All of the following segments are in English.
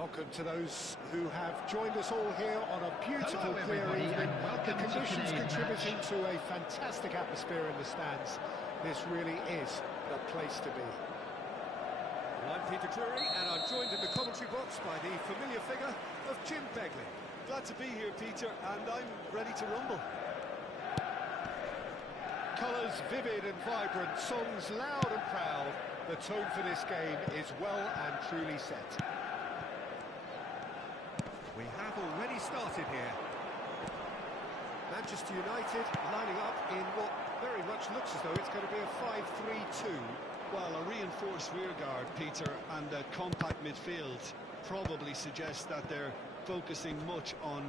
Welcome to those who have joined us all here on a beautiful clear evening. The conditions contributing to a fantastic atmosphere in the stands. This really is the place to be. Well, I'm Peter Drury, and I'm joined in the commentary box by the familiar figure of Jim Begley. Glad to be here, Peter, and I'm ready to rumble. Colours vivid and vibrant, songs loud and proud. The tone for this game is well and truly set. We have already started here. Manchester United lining up in what very much looks as though it's going to be a 5-3-2. Well, a reinforced rearguard, Peter, and a compact midfield probably suggests that they're focusing much on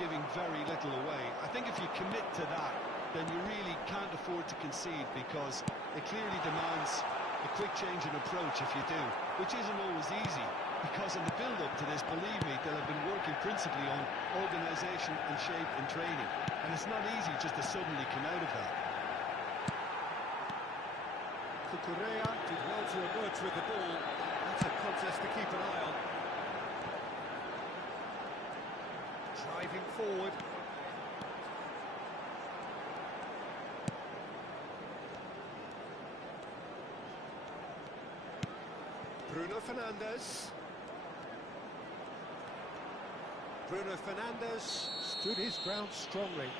giving very little away. I think if you commit to that, then you really can't afford to concede, because it clearly demands a quick change in approach if you do, which isn't always easy. Because in the build-up to this, believe me, they'll have been working principally on organisation and shape and training. And it's not easy just to suddenly come out of that. Cucurella did well to emerge with the ball. That's a contest to keep an eye on. Driving forward. Bruno Fernandes. Bruno Fernandes stood his ground strongly.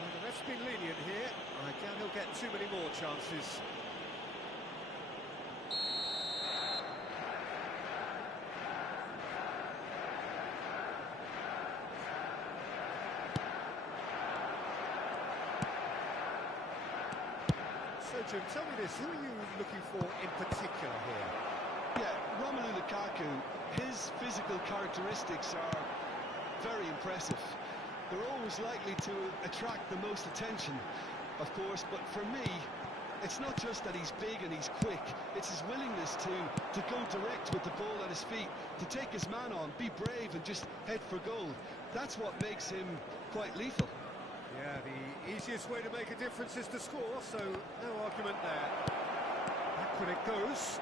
Well, the ref's been lenient here. I doubt he'll get too many more chances. So, Jim, tell me this, who are you looking for in particular here? Yeah, Romelu Lukaku, his physical characteristics are very impressive. They're always likely to attract the most attention, of course, but for me, it's not just that he's big and he's quick, it's his willingness to go direct with the ball at his feet, to take his man on, be brave and just head for goal. That's what makes him quite lethal. Yeah, the easiest way to make a difference is to score, so no argument there. Back when it goes.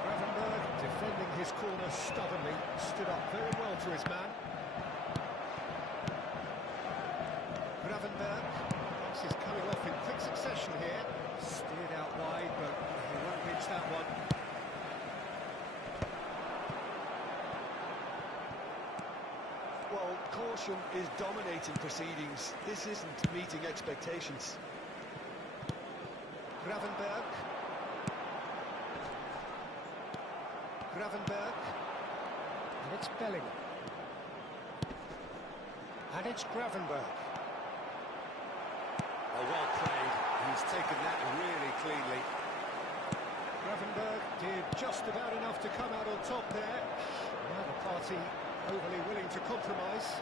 Gravenberg defending his corner stubbornly, stood up very well to his man. Gravenberg, this is coming off in quick succession here. Steered out wide, but he won't reach that one. Caution is dominating proceedings. This isn't meeting expectations. Gravenberg. Gravenberg. And it's Bellingham. And it's Gravenberg. Oh, well played. He's taken that really cleanly. Gravenberg did just about enough to come out on top there. Neither party overly willing to compromise.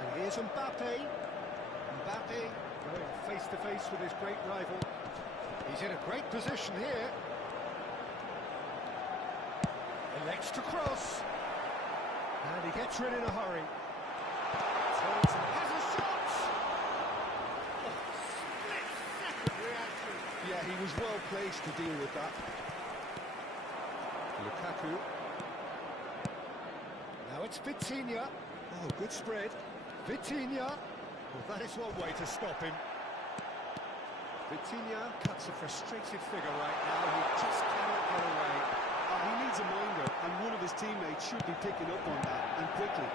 And here's Mbappe. Mbappe going face to face with his great rival. He's in a great position here. Elects to cross. And he gets rid in a hurry. Turns and has a shot! Oh, split-second reaction. Yeah, he was well placed to deal with that. Lukaku. Now it's Vitinha. Oh, good spread. Vitinha. Well, that is one way to stop him. Vitinha cuts a frustrated figure right now. He just cannot get away. He needs a minder, and one of his teammates should be picking up on that, and quickly.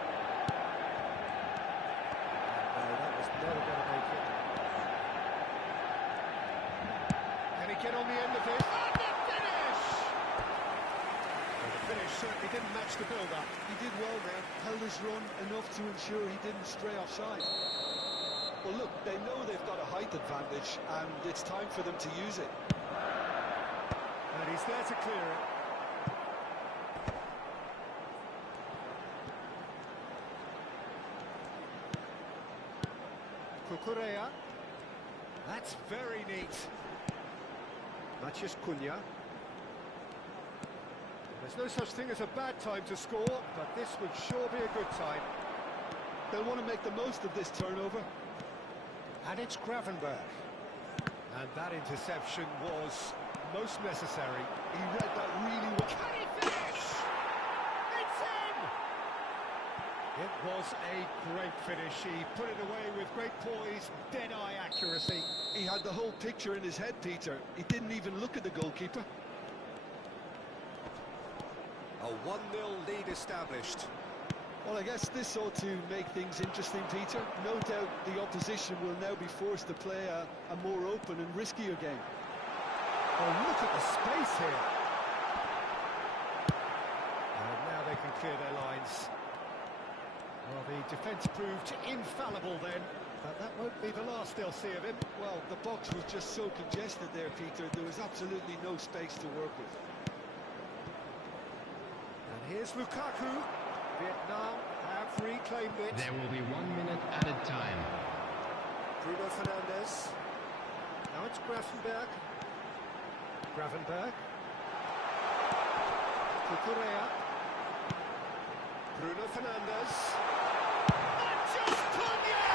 No, that was never going to make it. Can he get on the end of it? And the finish! Well, the finish certainly didn't match the build-up. He did well there, held his run enough to ensure he didn't stray offside. Well, look, they know they've got a height advantage, and it's time for them to use it. And he's there to clear it. Cucurella. That's very neat. Mathias Cunha. There's no such thing as a bad time to score, but this would sure be a good time. They'll want to make the most of this turnover. And it's Gravenberg. And that interception was most necessary. He read that really well. Can he finish? It's in! It was a great finish. He put it away with great poise, dead-eye accuracy. He had the whole picture in his head, Peter. He didn't even look at the goalkeeper. A 1-0 lead established. Well, I guess this ought to make things interesting, Peter. No doubt the opposition will now be forced to play a more open and riskier game. Oh, look at the space here. And now they can clear their lines. Well, the defence proved infallible then, but that won't be the last they'll see of him. Well, the box was just so congested there, Peter. There was absolutely no space to work with. And here's Lukaku. Vietnam have reclaimed it. There will be 1 minute added time. Bruno Fernandes. Now it's Gravenberg. Gravenberg. Cucurella. Bruno Fernandes. Mathias Cunha!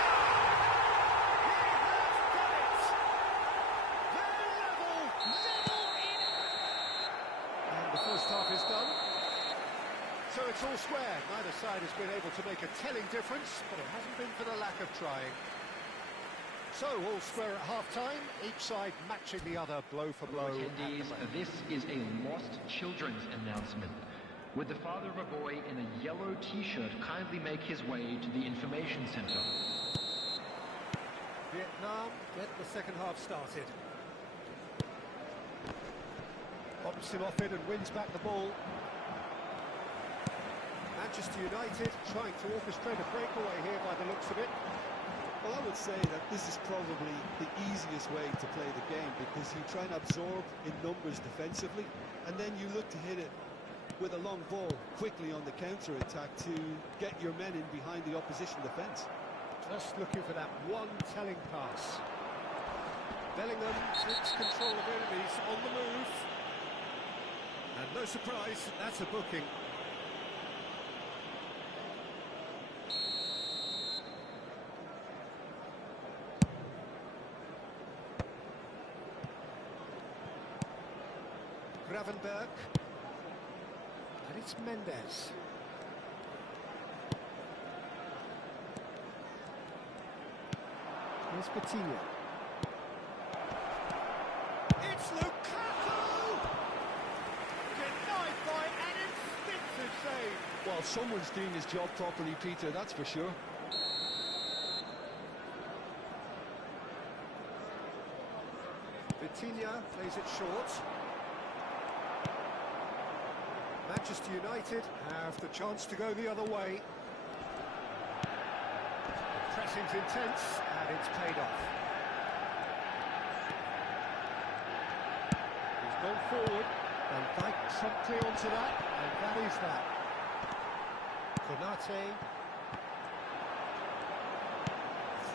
He has done it! They're level in. And the first half is done. So it's all square. Neither side has been able to make a telling difference, but it hasn't been for the lack of trying. So all square at half-time, each side matching the other blow for blow. Attendees, this is a lost children's announcement. Would the father of a boy in a yellow t-shirt kindly make his way to the information center? Vietnam get the second half started. Pops him off it and wins back the ball. Manchester United trying to orchestrate a breakaway here by the looks of it. Well, I would say that this is probably the easiest way to play the game, because you try and absorb in numbers defensively, and then you look to hit it with a long ball quickly on the counter-attack to get your men in behind the opposition defence. Just looking for that one telling pass. Bellingham takes control of enemies on the move. And no surprise, that's a booking. Gravenberg. And it's Mendes. Here's Vitinha. It's Lukaku! Denied by an instinctive save. Well, Well, someone's doing his job properly, Peter, that's for sure. Vitinha plays it short. Manchester United have the chance to go the other way. The pressing's intense, and it's paid off. He's gone forward, and Dijk promptly onto that, and that is that. Konate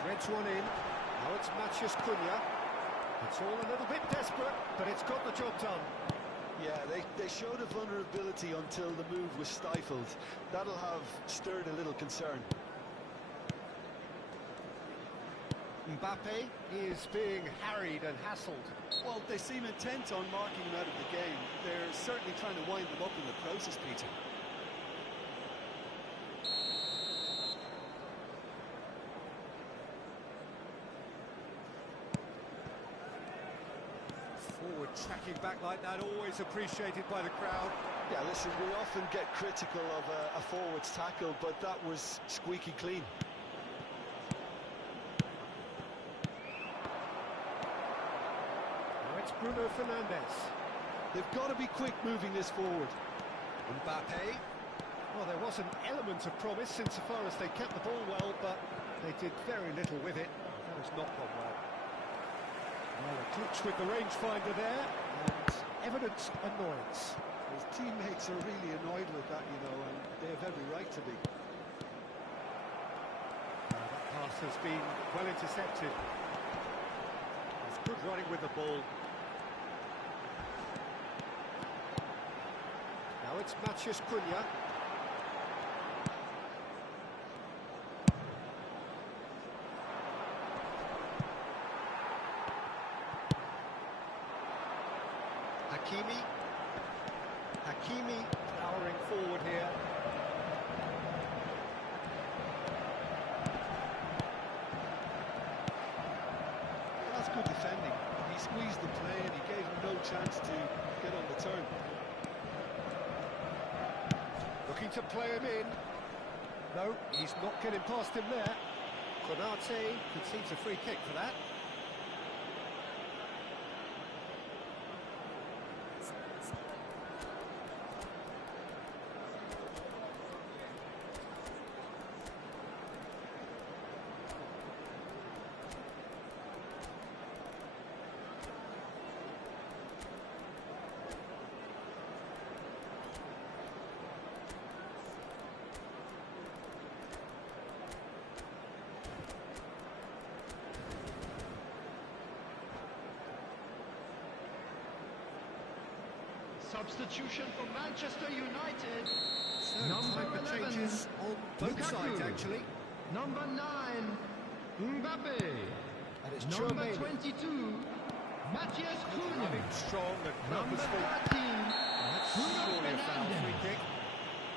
threads one in. Now it's Matheus Cunha. It's all a little bit desperate, but it's got the job done. Yeah, they showed a vulnerability until the move was stifled. That'll have stirred a little concern. Mbappe is being harried and hassled. Well, they seem intent on marking him out of the game. They're certainly trying to wind him up in the process, Peter. Forward tracking back like that, always appreciated by the crowd. Yeah, listen, we often get critical of a forward's tackle, but that was squeaky clean. Now it's Bruno Fernandes. They've got to be quick moving this forward. Mbappe. Well, there was an element of promise insofar as they kept the ball well, but they did very little with it. That has not gone well. Well, a clutch with the rangefinder there, and evident annoyance. His teammates are really annoyed with that, you know, and they have every right to be. That pass has been well intercepted. It's good running with the ball. Now it's Matheus Cunha. Hakimi powering forward here. Well, that's good defending. He squeezed the play and he gave him no chance to get on the turn. Looking to play him in. No, he's not getting past him there. Konate concedes a free kick for that. Substitution for Manchester United. So, Number time for 11, changes on both Lukaku. sides, actually. Number 9, Mbappe. And it's Number Germain. 22, Matheus Cunha. Running strong and Number purposeful. 13, That's Bruno surely a foul free Fernandes. kick.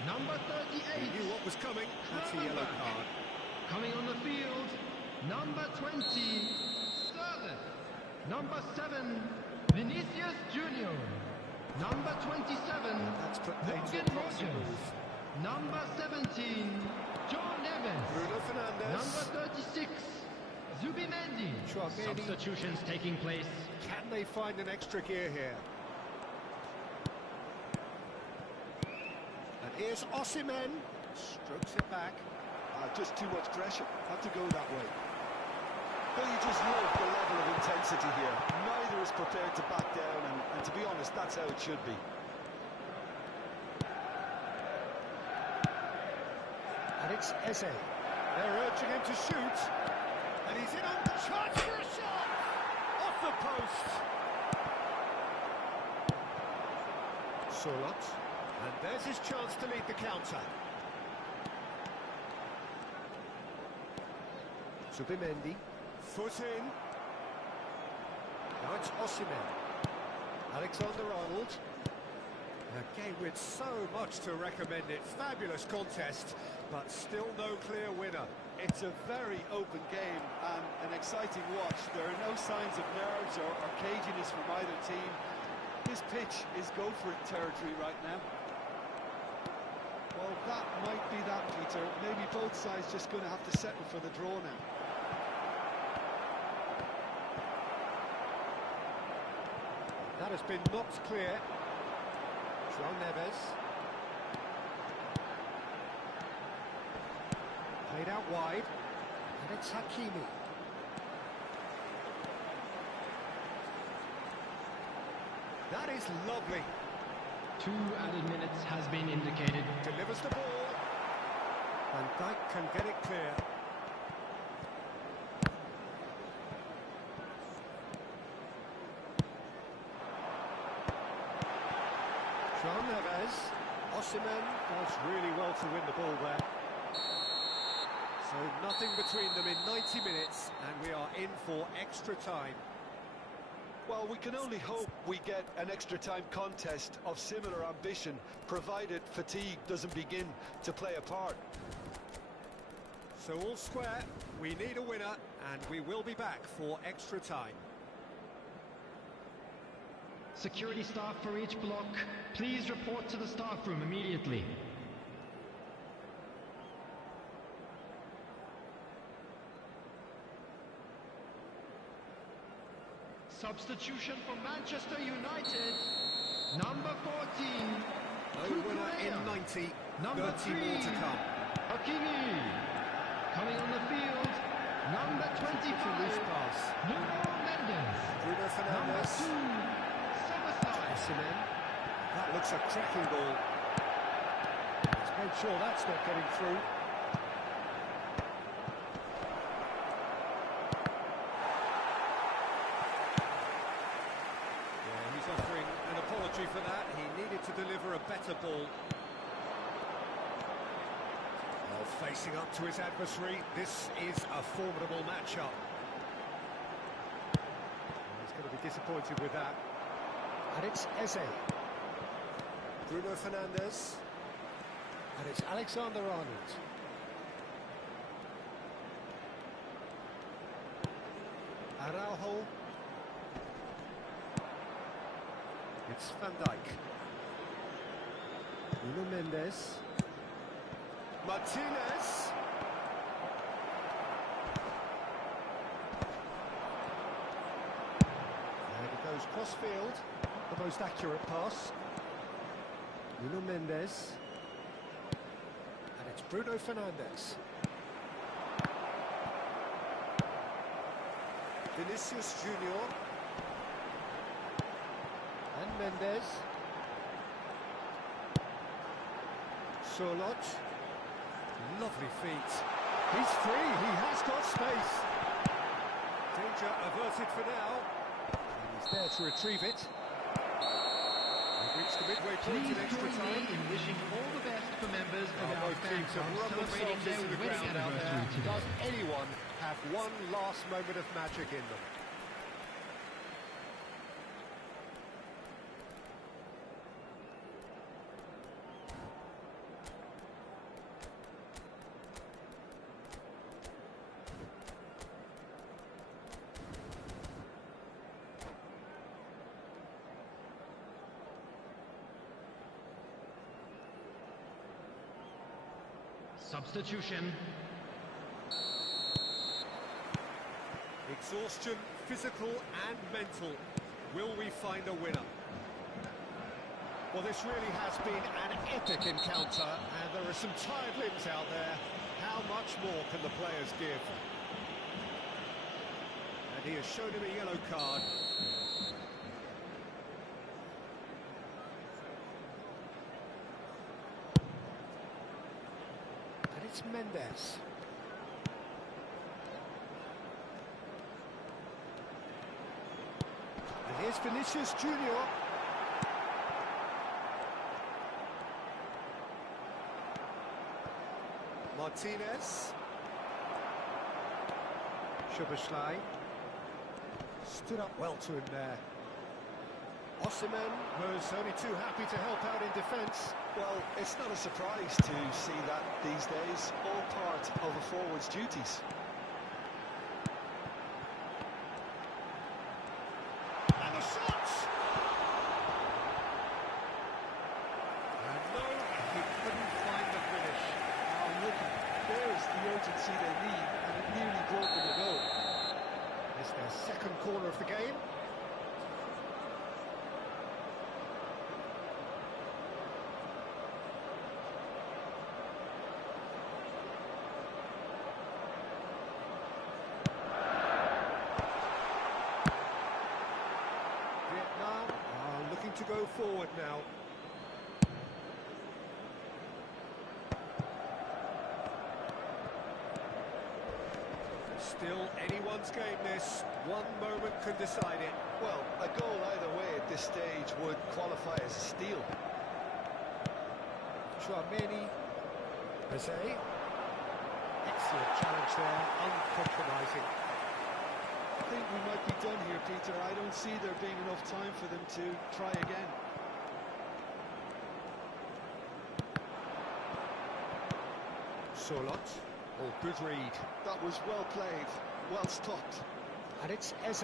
Number He 38, knew what was coming. That's a yellow card. coming on the field, number 20, Sterling. Number 7, Vinicius Junior. Number 27, That's put pains Morgan on proxy Rogers. move. Number 17, John Evans. Bruno Fernandes. Number 36, Zubimendi. Chouameni. Substitutions taking place. Can they find an extra gear here? And here's Osimhen. Strokes it back. Just too much pressure. Had to go that way. Well, you just love the level of intensity here. Neither is prepared to back down, and to be honest, that's how it should be. And it's Eze. They're urging him to shoot. And he's in on the chance for a shot! Off the post! Solot. And there's his chance to lead the counter. Zubimendi. Foot in. Now it's Osimhen. Alexander-Arnold. A game with so much to recommend it. Fabulous contest, but still no clear winner. It's a very open game and an exciting watch. There are no signs of nerves or caginess from either team. This pitch is go-for-it territory right now. Well, that might be that, Peter. Maybe both sides just going to have to settle for the draw now. That has been knocked clear. João Neves. Played out wide. And it's Hakimi. That is lovely. 2 added minutes has been indicated. Delivers the ball. Van Dijk can get it clear. João Neves. Osimhen does really well to win the ball there. So nothing between them in 90 minutes, and we are in for extra time. Well, we can only hope we get an extra time contest of similar ambition, provided fatigue doesn't begin to play a part. So all square, we need a winner, and we will be back for extra time. Security staff for each block, please report to the staff room immediately. Substitution for Manchester United, number 14. No winner in 90, Number 30 3, more to come. Hakimi. Coming on the field, number 25, Loose pass. Nuno Mendes. Bruno Number Fernandes. 2, Summerside. Osimhen. That looks a cracking ball. He's made sure that's not getting through. Yeah, he's offering an apology for that. He needed to deliver a better ball. Well, facing up to his adversary, this is a formidable matchup. He's going to be disappointed with that. And it's Eze. Bruno Fernandes. And it's Alexander-Arnold. Araujo. It's Van Dijk. Nuno Mendes. Martinez. And it goes cross-field. The most accurate pass. Nuno Mendes. And it's Bruno Fernandes. Vinicius Junior. And Mendes. Solot. Lovely feet. He's free, he has got space. Danger averted for now. And he's there to retrieve it. We've reached the midway point Please in extra join time. me in wishing all the best for members of our Both fan teams have club run celebrating themselves their into the wedding ground out there. anniversary today. Does anyone have one last moment of magic in them? Substitution. Exhaustion, physical and mental. Will we find a winner? Well, this really has been an epic encounter, and there are some tired limbs out there. How much more can the players give? And he has shown him a yellow card. And it's Mendes. And here's Vinicius Junior. Martinez. Szoboszlai. Stood up well to him there. Osimhen was only too happy to help out in defence. Well, it's not a surprise to see that these days, all part of a forward's duties. And the shot! And no, he couldn't find Vietnam are looking to go forward now. Still anyone's game this. One moment can decide it. Well, a goal either way at this stage would qualify as a steal. Chouameni. Jose. Excellent challenge there, uncompromising. I think we might be done here, Peter. I don't see there being enough time for them to try again. Solot. Oh, good read. That was well played, well stopped. And it's Eze.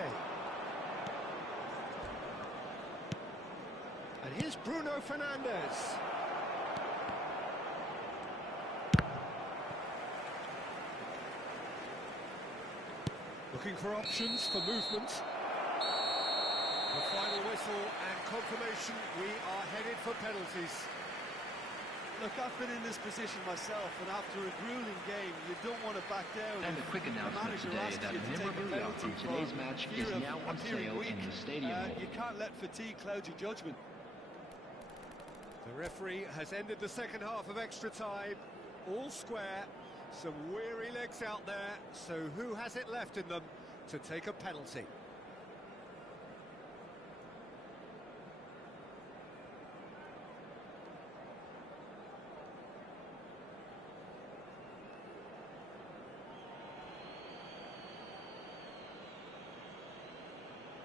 And here's Bruno Fernandes. Looking for options for movement. The final whistle and confirmation, we are headed for penalties. Look, I've been in this position myself, and after a grueling game, you don't want to back down. And a quick announcement today that memorabilia from today's match is now on sale in the stadium hall. You can't let fatigue cloud your judgment. The referee has ended the second half of extra time. All square. Some weary legs out there, so who has it left in them to take a penalty?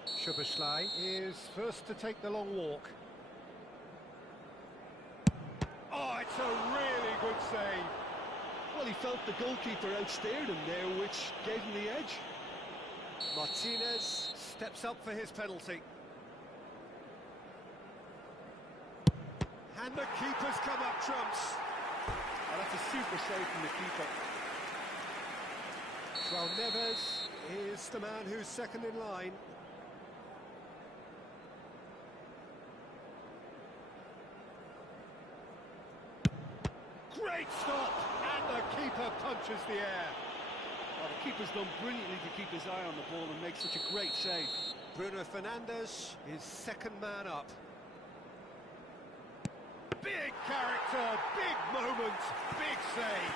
Szoboszlai is first to take the long walk. Oh, it's a really good save. Well, he felt the goalkeeper outstared him there, which gave him the edge. Martinez steps up for his penalty. And the keeper's come up trumps. Oh, that's a super save from the keeper. Well, Neves is the man who's second in line. Great stop! And the keeper punches the air. Well, the keeper's done brilliantly to keep his eye on the ball and make such a great save. Bruno Fernandes is second man up. Big character, big moment, big save.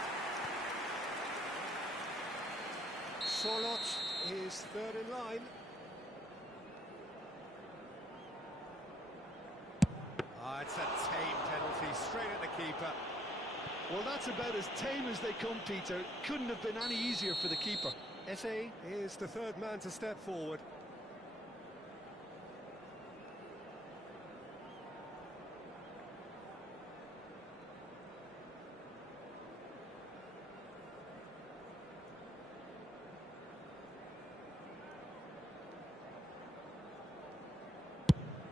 Solot is third in line. Ah, it's a tame penalty, straight at the keeper. Well, that's about as tame as they come, Peter. Couldn't have been any easier for the keeper. Eze is the third man to step forward.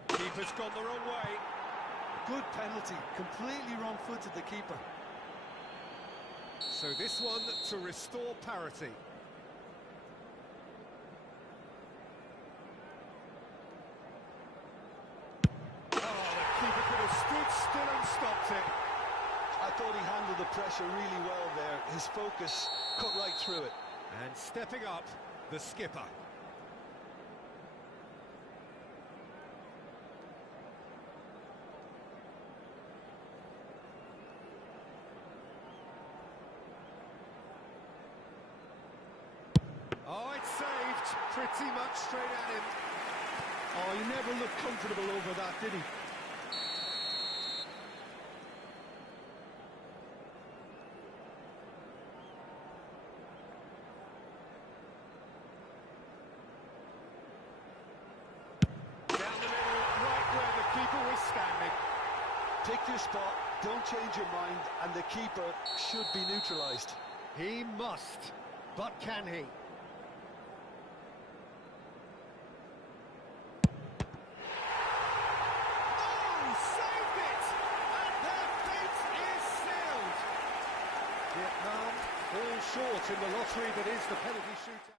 Keeper's gone the wrong way. Good penalty, completely wrong-footed the keeper. So this one to restore parity. Oh, the keeper could have stood still and stopped it. I thought he handled the pressure really well there. His focus cut right through it. And stepping up, the skipper. Oh, it's saved pretty much straight at him. Oh, he never looked comfortable over that, did he? Down the middle, right where the keeper was standing. Pick your spot, don't change your mind, and the keeper should be neutralised. He must, but can he? Oh, saved it! And their fate is sealed. Vietnam fall short in the lottery that is the penalty shootout.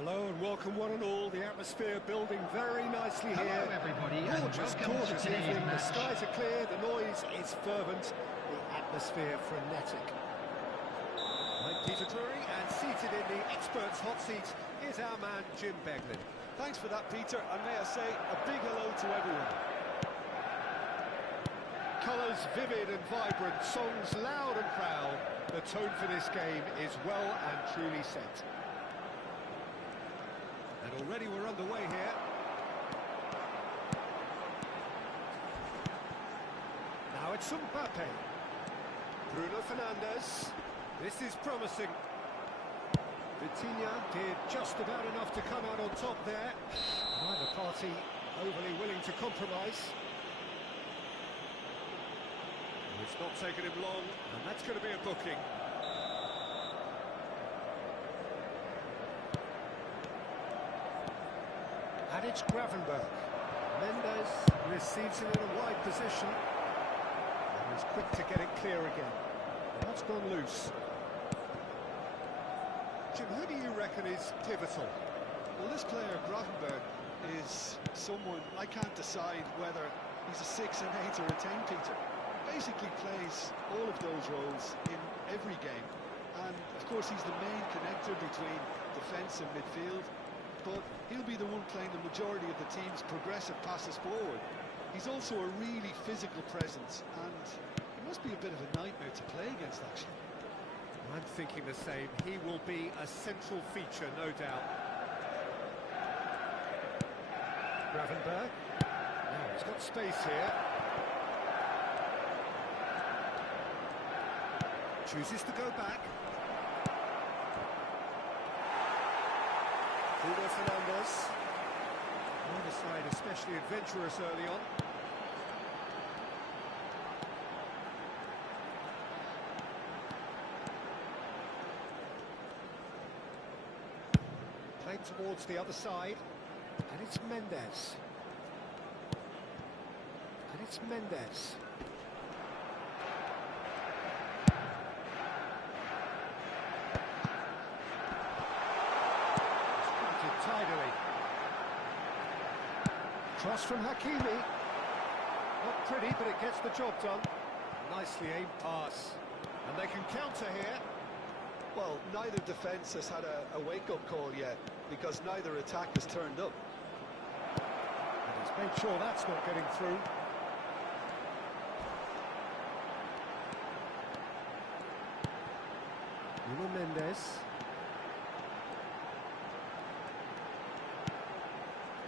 Hello and welcome one and all. The atmosphere building very nicely Hello, here. everybody, and Gorgeous, welcome to gorgeous today's evening. The match. skies are clear, the noise is fervent, the atmosphere frenetic. I'm Peter Drury, and seated in the experts' hot seat is our man Jim Beglin. Thanks for that, Peter, and may I say a big hello to everyone. Colours vivid and vibrant, songs loud and proud. The tone for this game is well and truly set. And already we're underway here. Now it's Mbappe. Bruno Fernandes. This is promising. Vitinha did just about enough to come out on top there. Neither party overly willing to compromise. It's not taken him long, and that's going to be a booking. And it's Gravenberg. Mendes receives it in a wide position. And he's quick to get it clear again. That's gone loose. Jim, who do you reckon is pivotal? Well, this player, Gravenberg, is someone I can't decide whether he's a 6, an 8 or a 10, Peter. Basically plays all of those roles in every game, and of course he's the main connector between defence and midfield, but he'll be the one playing the majority of the team's progressive passes forward. He's also a really physical presence, and he must be a bit of a nightmare to play against, actually. I'm thinking the same. He will be a central feature, no doubt. Gravenberg. Now he's got space here. Chooses to go back. Bruno Fernandes. Neither side especially adventurous early on. Played towards the other side. And it's Mendes. And it's Mendes. Tidily. Cross from Hakimi. Not pretty, but it gets the job done. Nicely aimed pass. And they can counter here. Well, neither defence has had a wake-up call yet, because neither attack has turned up. And he's made sure that's not getting through. Nuno Mendes.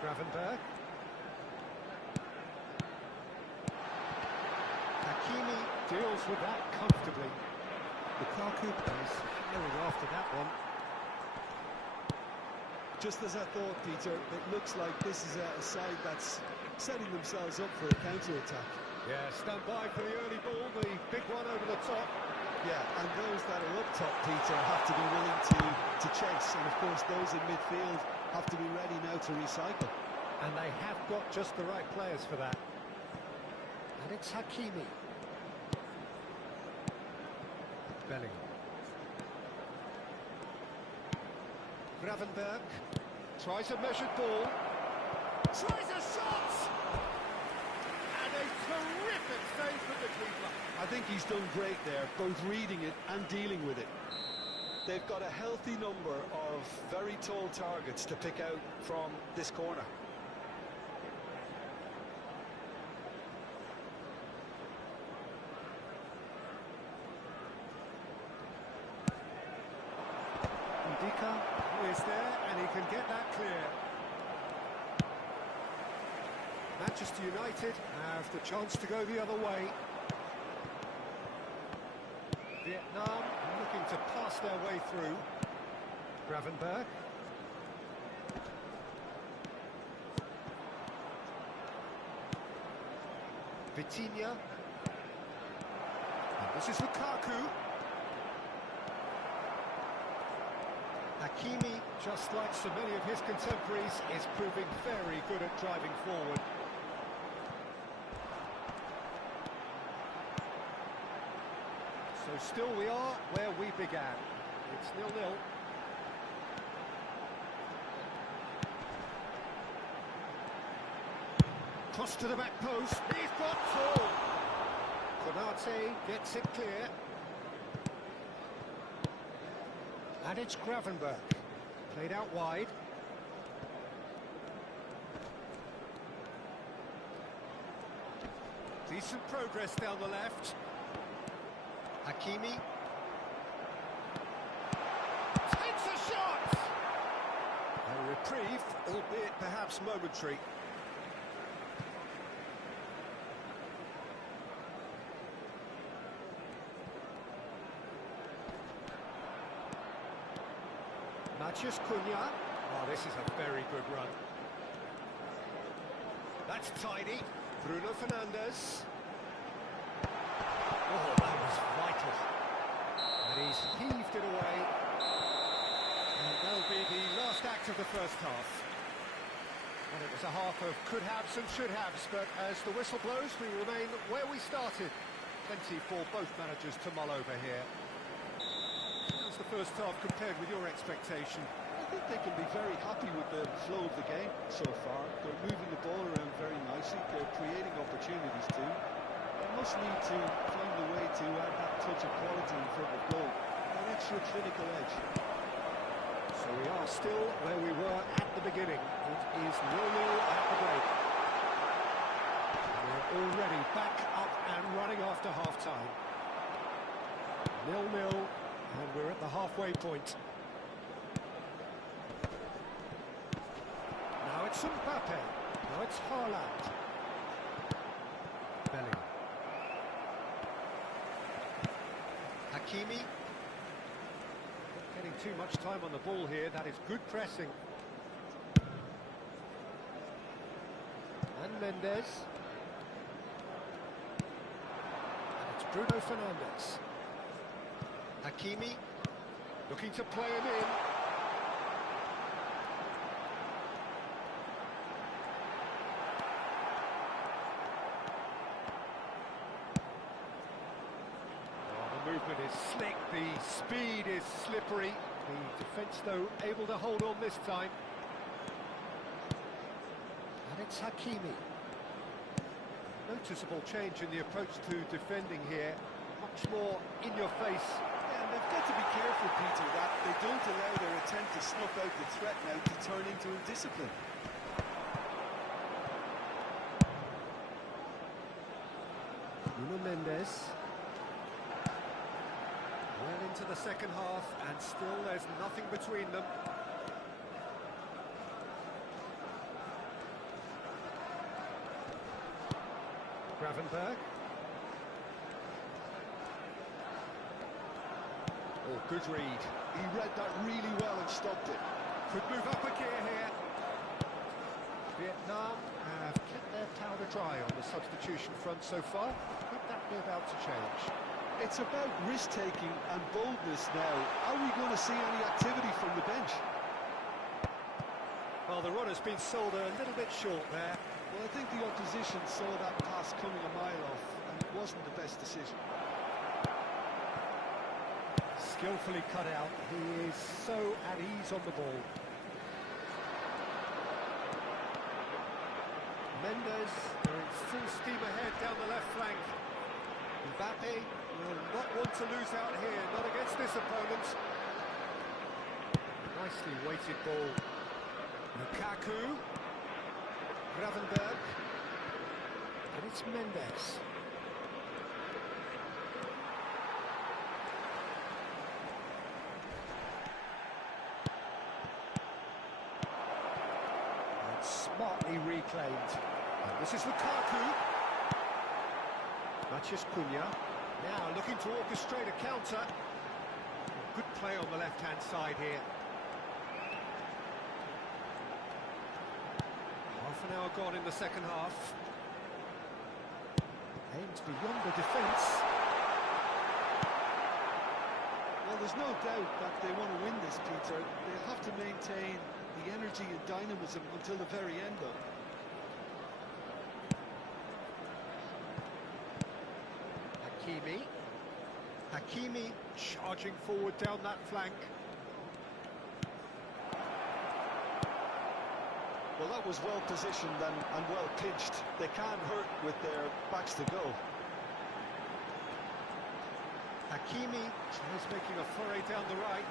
Gravenberg. Hakimi deals with that comfortably. Lukaku is going after that one. Just as I thought, Peter, it looks like this is a side that's setting themselves up for a counter-attack. Yeah, stand by for the early ball, the big one over the top. Yeah, and those that are up top, Peter, have to be willing to chase, and of course those in midfield have to be ready now to recycle. And they have got just the right players for that. And it's Hakimi. Bellingham. Gravenberg tries a measured ball. Tries a shot! And a terrific save from the keeper. I think he's done great there, both reading it and dealing with it. They've got a healthy number of very tall targets to pick out from this corner. Ndika is there, and he can get that clear. Manchester United have the chance to go the other way. Vietnam looking to pass their way through. Gravenberg. Vitinha. And this is Lukaku. Hakimi, just like so many of his contemporaries, is proving very good at driving forward. So still we are where we began. It's 0-0. Cross to the back post. He's got four. Konate gets it clear. And it's Gravenberch. Played out wide. Decent progress down the left. Hakimi. Takes a shot! A reprieve, albeit perhaps momentary. Matheus Cunha. Oh, this is a very good run. That's tidy. Bruno Fernandes. Oh, that was vital. And he's heaved it away. And that'll be the last act of the first half. And it was a half of could-haves and should-haves, but as the whistle blows, we remain where we started. Plenty for both managers to mull over here. How's the first half compared with your expectation? I think they can be very happy with the flow of the game so far. They're moving the ball around very nicely. They're creating opportunities too. They must need to find a way to add that touch of quality in front of goal. An extra clinical edge. So we are still where we were at the beginning. It is 0-0 at the break. We're already back up and running after half-time. 0-0, and we're at the halfway point. Now it's Mbappe. Now it's Haaland. Bellingham. Hakimi. Not getting too much time on the ball here. That is good pressing. And Mendes. And it's Bruno Fernandes. Hakimi. Looking to play him in. Movement is slick, the speed is slippery. The defence, though, able to hold on this time. And it's Hakimi. Noticeable change in the approach to defending here. Much more in your face. Yeah, and they've got to be careful, Peter, that they don't allow their attempt to snuff out the threat now to turn into indiscipline. Nuno Mendes. Well into the second half, and still there's nothing between them. Gravenberch. Oh, good read. He read that really well and stopped it. Could move up a gear here. Vietnam have kept their powder dry on the substitution front so far. Could that be about to change? It's about risk-taking and boldness now. Are we going to see any activity from the bench? Well, the run has been sold a little bit short there. Well, I think the opposition saw that pass coming a mile off, and it wasn't the best decision. Skillfully cut out. He is so at ease on the ball. Mendes, they're in full steam ahead down the left flank. Mbappe will not want to lose out here, not against this opponent. Nicely weighted ball. Lukaku. Gravenberch. And it's Mendes. And smartly reclaimed. And this is Lukaku. Matheus Cunha. Now looking to orchestrate a counter. Good play on the left-hand side here. Half an hour gone in the second half. Aims beyond the defence. Well, there's no doubt that they want to win this, Peter. They have to maintain the energy and dynamism until the very end, though. Hakimi charging forward down that flank. Well, that was well positioned and well pitched. They can't hurt with their backs to go. Hakimi tries making a foray down the right.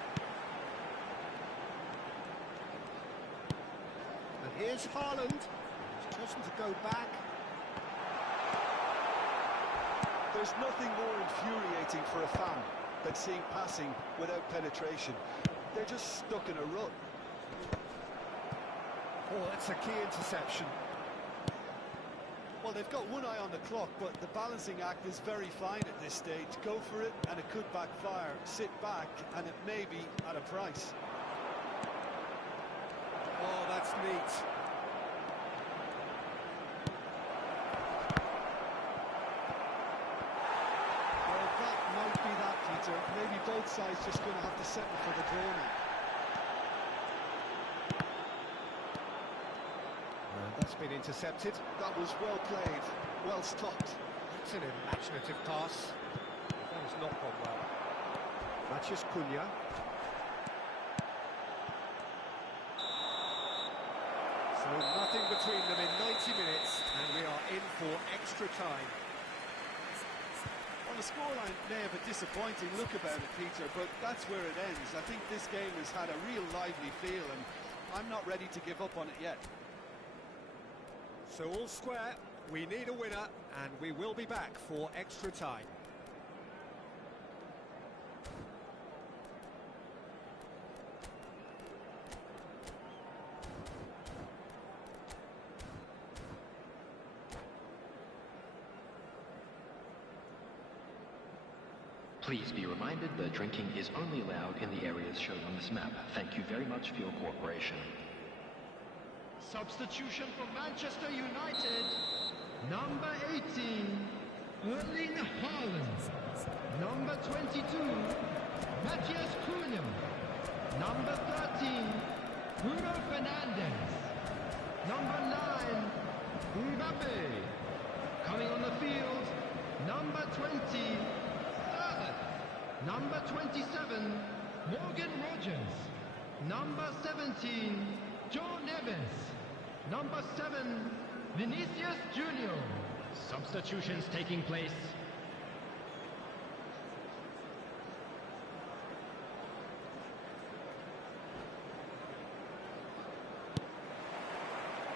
And here's Haaland. He's chosen to go back. There's nothing more infuriating for a fan than seeing passing without penetration. They're just stuck in a rut. Oh, that's a key interception. Well, they've got one eye on the clock, but the balancing act is very fine at this stage. Go for it, and it could backfire. Sit back, and it may be at a price. Oh, that's neat. Well, that might be that, Peter. Maybe both sides just going to have to settle for the draw now. That's been intercepted. That was well played, well stopped. It's an imaginative pass. That has not gone well. Matches Cunha. So nothing between them in 90 minutes, and we are in for extra time. Well, the scoreline may have a disappointing look about it, Peter, but that's where it ends. I think this game has had a real lively feel, and I'm not ready to give up on it yet. So all square, we need a winner, and we will be back for extra time. Please be reminded that drinking is only allowed in the areas shown on this map. Thank you very much for your cooperation. Substitution for Manchester United. Number 18, Erling Haaland. Number 22, Matthias Cunha. Number 13, Bruno Fernandes. Number 9, Mbappe. Coming on the field, number 20, number 27, Morgan Rogers. Number 17, Joe Neves. Number 7, Vinicius Junior. Substitutions taking place.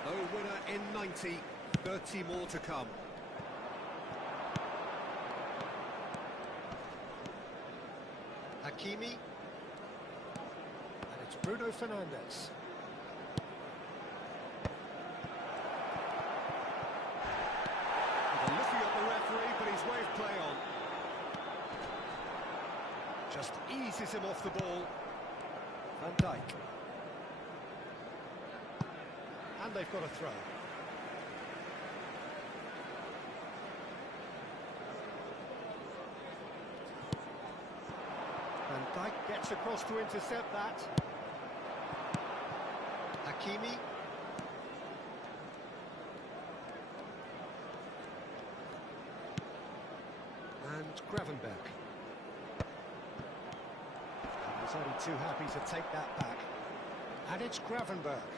No winner in 90, 30 more to come. Hakimi. And it's Bruno Fernandes. Looking at the referee, but his way of play on. Just eases him off the ball. Van Dijk. And they've got a throw. Van Dijk gets across to intercept that. Hakimi. And Gravenberg. He's only too happy to take that back. And it's Gravenberg.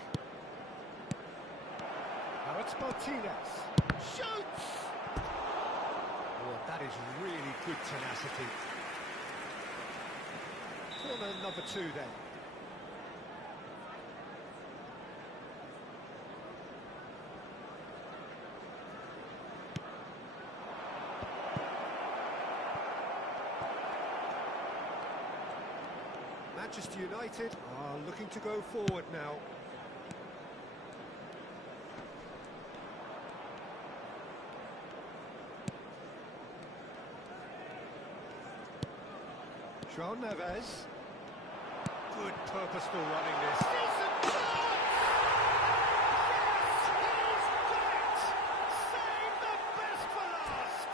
Now it's Martinez. Shoots! Oh, that is really good tenacity. Corner number 2 then. Manchester United are looking to go forward now. Joe Neves. Good purposeful running this. Decent chance! Yes, he's got it! Save the best for last!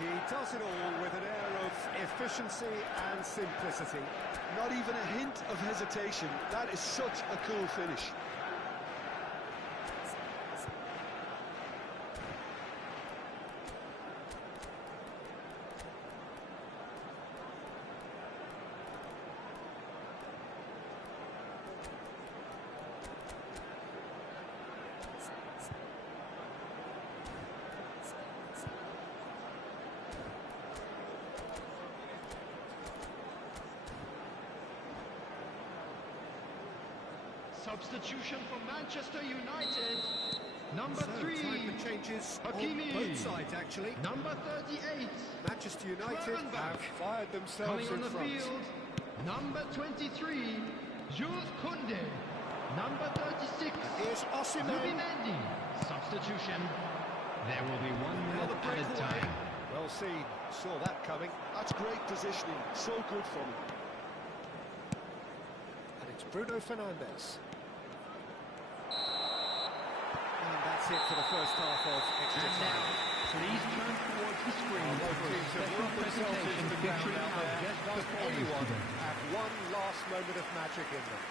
He does it all with an air of efficiency and simplicity. Not even a hint of hesitation. That is such a cool finish. Substitution for Manchester United. Number So, 3. time for changes on Hakimi. both sides, actually. Number 38. Manchester United Gravenberch. have fired themselves Coming on in the front. field. Number 23. Jules Koundé. Number 36. Here's Osimhen. Zubimendi. Substitution. There will be 1 Now the minute added breakaway. time. Well seen. Saw that coming. That's great positioning, so good from him. And it's Bruno Fernandes. And that's it for the first half of extra And now, time. please turn towards the screen Both for a teams have special run themselves presentation into the ground featuring out our there. guest Does performers anyone today. have one last moment of magic in them?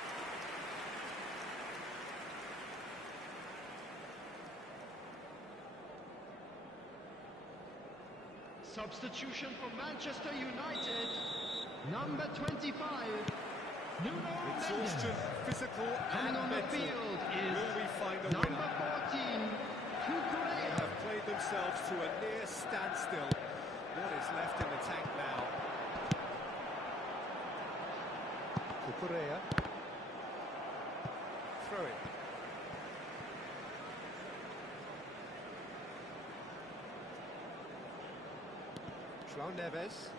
Substitution for Manchester United. Number 25. Nuno Exhaustion, Mendes. physical Coming and on the mental. field Will we is find a number winner? 14. They Cucurella. have played themselves to a near standstill. What is left in the tank now? Cucurella. Throw it. João Neves.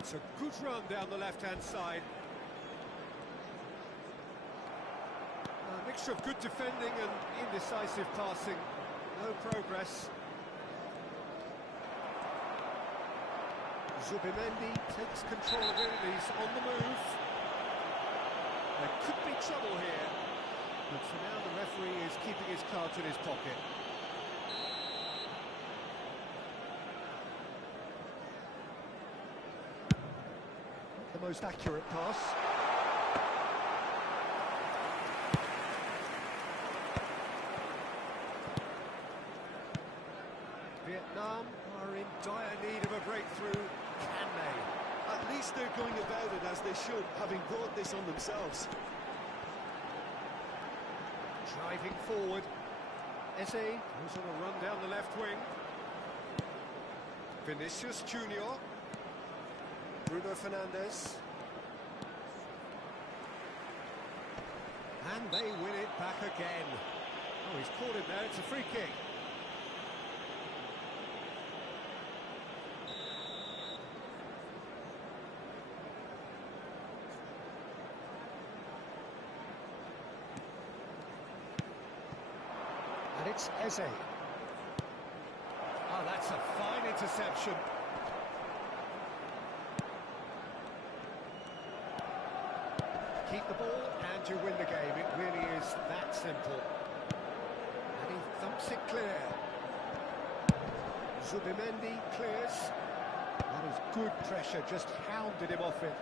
It's a good run down the left-hand side. A mixture of good defending and indecisive passing. No progress. Zubimendi takes control of it, and he's on the move. There could be trouble here. But for now, the referee is keeping his cards in his pocket. The most accurate pass. Vietnam are in dire need of a breakthrough, can they? At least they're going about it as they should, having brought this on themselves. Driving forward. Eze goes on a run down the left wing. Vinicius Junior. Bruno Fernandes. And they win it back again. Oh, he's caught him there, it's a free kick. And it's Eze. Oh, that's a fine interception. Keep the ball and you win the game. It really is that simple. And he thumps it clear. Zubimendi clears. That is good pressure, just hounded him off it.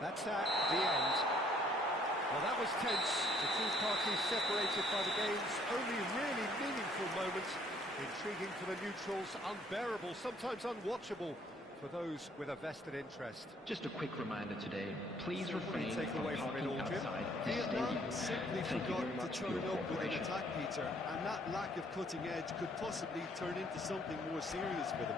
That's the end. Well, that was tense. The two parties separated by the game's only really meaningful moments. Intriguing for the neutrals, unbearable, sometimes unwatchable for those with a vested interest. Just a quick reminder today, please refrain take from away from it parking all, Jim? outside the Vietnam stadium. simply Thank you forgot very to much for turn your up with an cooperation. attack, Peter, and that lack of cutting edge could possibly turn into something more serious for them.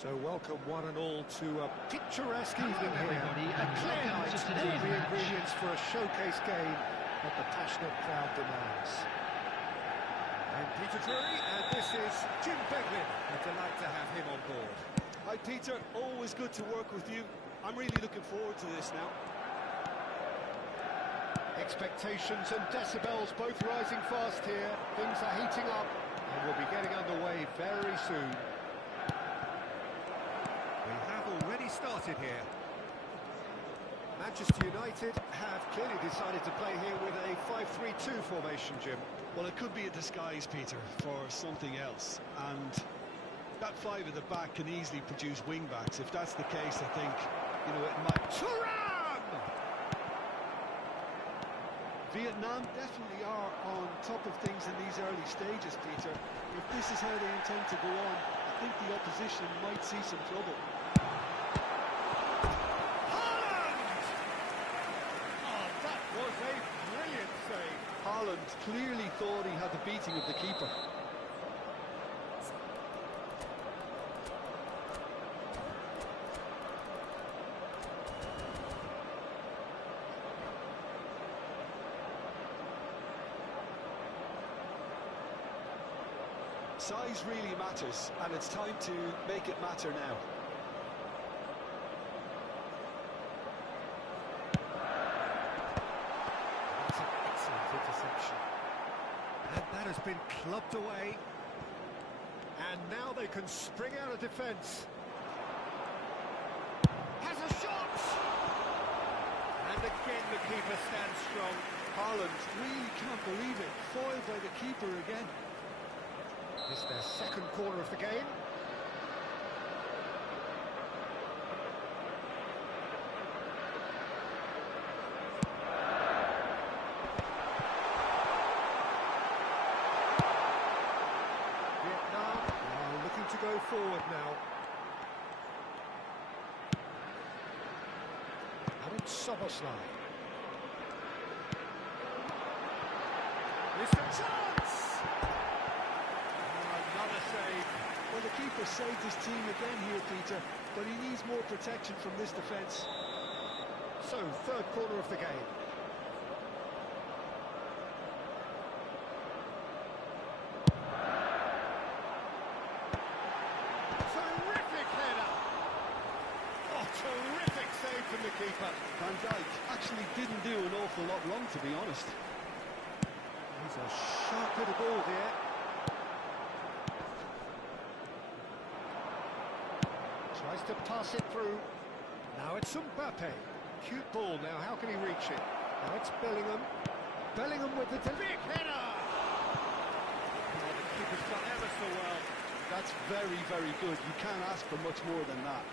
So welcome one and all to a picturesque evening here. everybody, A and clear welcome night, to all today's the match. ingredients for a showcase game that the passionate crowd demands. I'm Peter Drury, and this is Jim Beglin. A delight to have him on board. Hi Peter, always good to work with you. I'm really looking forward to this now. Expectations and decibels both rising fast here. Things are heating up, and we'll be getting underway very soon. We have already started here. Manchester United have clearly decided to play here with a 5-3-2 formation, Jim. Well, it could be a disguise, Peter, for something else. And that five at the back can easily produce wing-backs. If that's the case, I think, you know, it might... Thuram! Vietnam definitely are on top of things in these early stages, Peter. If this is how they intend to go on, I think the opposition might see some trouble. Haaland clearly thought he had the beating of the keeper. Size really matters, and it's time to make it matter now. That has been clubbed away. And now they can spring out of defence. Has a shot! And again the keeper stands strong. Haaland really can't believe it. Foiled by the keeper again. It's their second corner of the game. Vietnam are looking to go forward now. And it's Soboslai. It's a chance! Another save. Well, the keeper saved his team again here, Peter, but he needs more protection from this defence. So, third corner of the game. Terrific header! Oh, terrific save from the keeper. Van Dijk actually didn't do an awful lot wrong, to be honest. He's a sharp little ball here. Tries to pass it through. Now it's Mbappe. Cute ball now, how can he reach it? Now it's Bellingham. Bellingham with the big header! Oh, the keeper's done ever so well. That's very, very good. You can't ask for much more than that.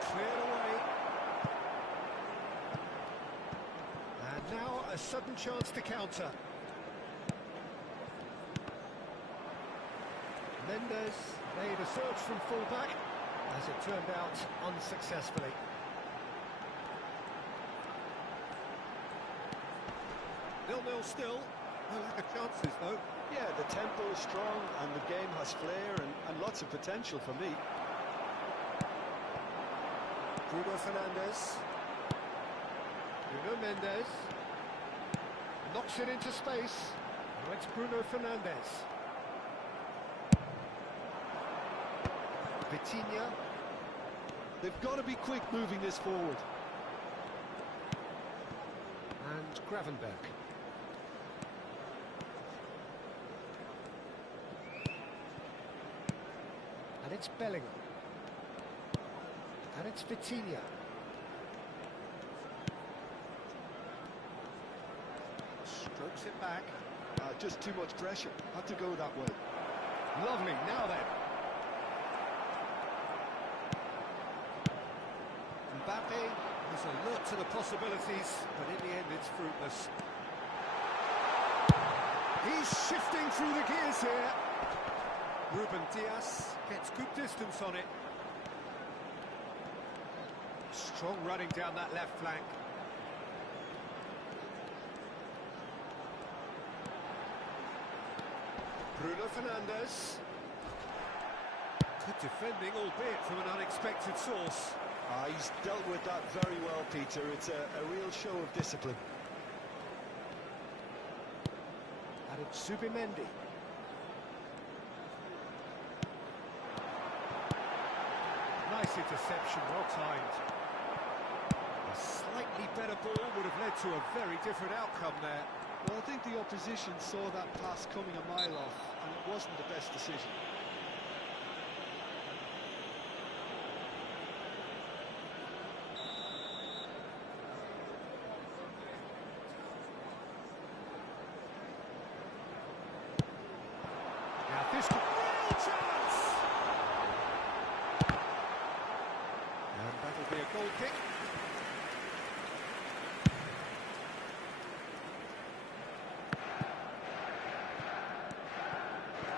Cleared away. And now a sudden chance to counter. Mendes made a search from full-back, as it turned out unsuccessfully. Nil-nil still. No lack of chances, though. Yeah, the tempo is strong and the game has flair and lots of potential for me. Bruno Fernandes. Bruno Mendes. Knocks it into space. Now it's Bruno Fernandes. Vitinha. They've got to be quick moving this forward. And Gravenberch. And it's Bellingham. And it's Vitinha. Strokes it back. Just too much pressure. Had to go that way. Lovely, now then. Mbappe is alert to the possibilities, but in the end it's fruitless. He's shifting through the gears here. Ruben Dias gets good distance on it. Strong running down that left flank. Bruno Fernandes. Good defending, albeit from an unexpected source. He's dealt with that very well, Peter. It's a real show of discipline. And it's Subimendi. Nice interception, well timed. A slightly better ball would have led to a very different outcome there. Well, I think the opposition saw that pass coming a mile off, and it wasn't the best decision. Now this could real chance! And that'll be a goal kick.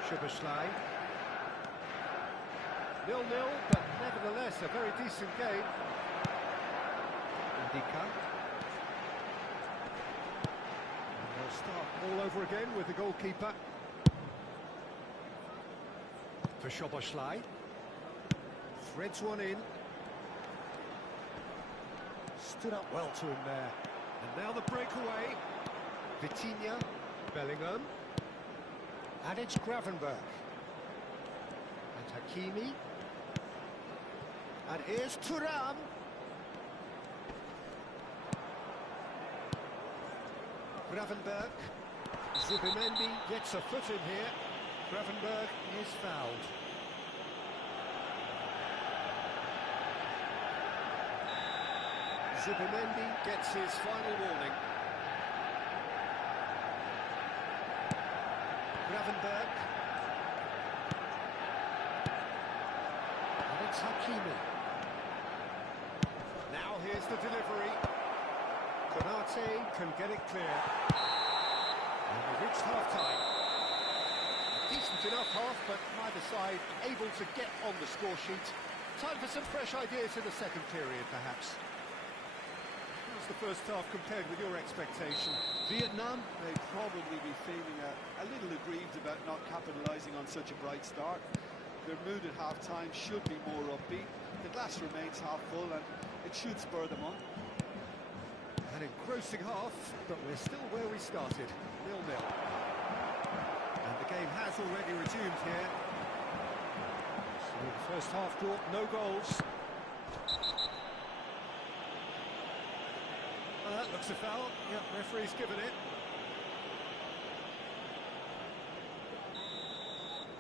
Szoboszlai. 0-0, but nevertheless a very decent game. Indica. And they'll start all over again with the goalkeeper. For Szoboszlai. Threads one in. Stood up well to him there. And now the breakaway. Vitinha. Bellingham. And it's Gravenberch. And Hakimi. And here's Thuram. Gravenberg. Zubimendi gets a foot in here. Gravenberg is fouled. Zubimendi gets his final warning. Gravenberg. And it's Hakimi. Now here's the delivery. Konate can get it clear. And we've reached half-time. A decent enough half, but neither side able to get on the score sheet. Time for some fresh ideas in the second period, perhaps. How's the first half compared with your expectation? Vietnam may probably be feeling a little aggrieved about not capitalising on such a bright start. Their mood at half-time should be more upbeat. The glass remains half full and it should spur them on. An engrossing half, but we're still where we started, 0-0. And the game has already resumed here. So the first half brought no goals. That looks a foul. Yep, referee's given it.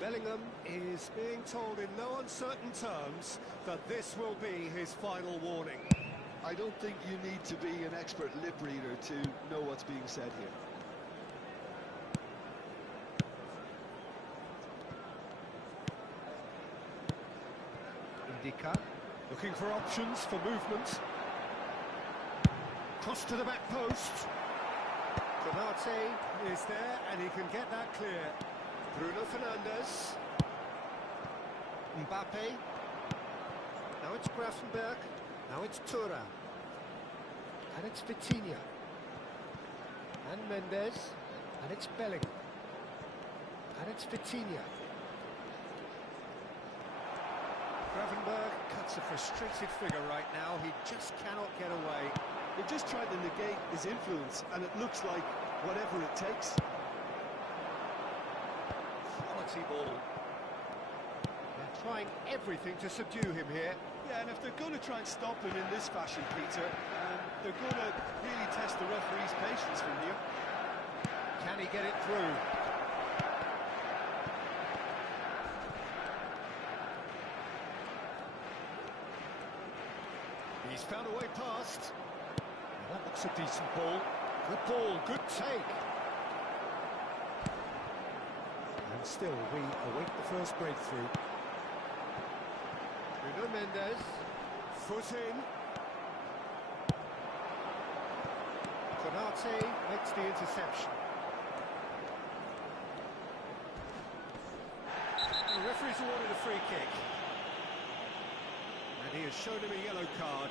Bellingham is being told in no uncertain terms that this will be his final warning. I don't think you need to be an expert lip reader to know what's being said here. Indica looking for options for movement. Cross to the back post. Konate is there and he can get that clear. Bruno Fernandes. Mbappe. Now it's Gravenberg. Now it's Thuram. And it's Vitinha. And Mendes. And it's Bellingham. And it's Vitinha. Gravenberg cuts a frustrated figure right now. He just cannot get away. They've just tried to negate his influence, and it looks like whatever it takes. Quality ball. They're trying everything to subdue him here. Yeah, and if they're going to try and stop him in this fashion, Peter, they're going to really test the referee's patience from here. Can he get it through? He's found a way past. That looks a decent ball. Good ball, good take. And still, we await the first breakthrough. Bruno Mendes, foot in. Konate makes the interception. The referee's awarded a free kick. And he has shown him a yellow card.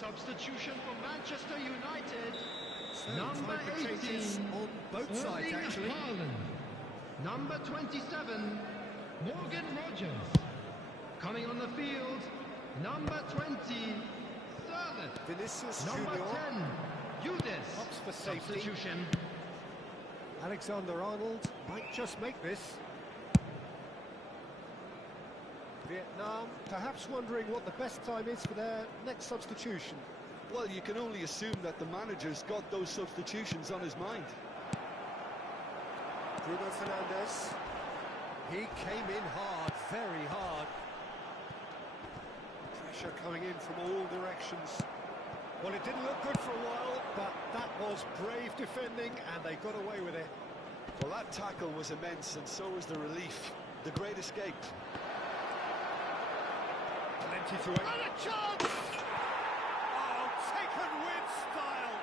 Substitution for Manchester United. So Number time for 18, changes on both sides, Erling actually. Haaland. Number 27, Morgan Rogers. Coming on the field, number 20, Servant. Vinicius Number Junior 10, Udis. opts for safety. Substitution. Alexander-Arnold might just make this. Vietnam perhaps wondering what the best time is for their next substitution. Well, you can only assume that the manager's got those substitutions on his mind. Bruno Fernandes. He came in hard, very hard. Pressure coming in from all directions. Well, it didn't look good for a while, but that was brave defending, and they got away with it. Well, that tackle was immense, and so was the relief. The great escape. Plenty to it. And a chance! Oh, taken with style.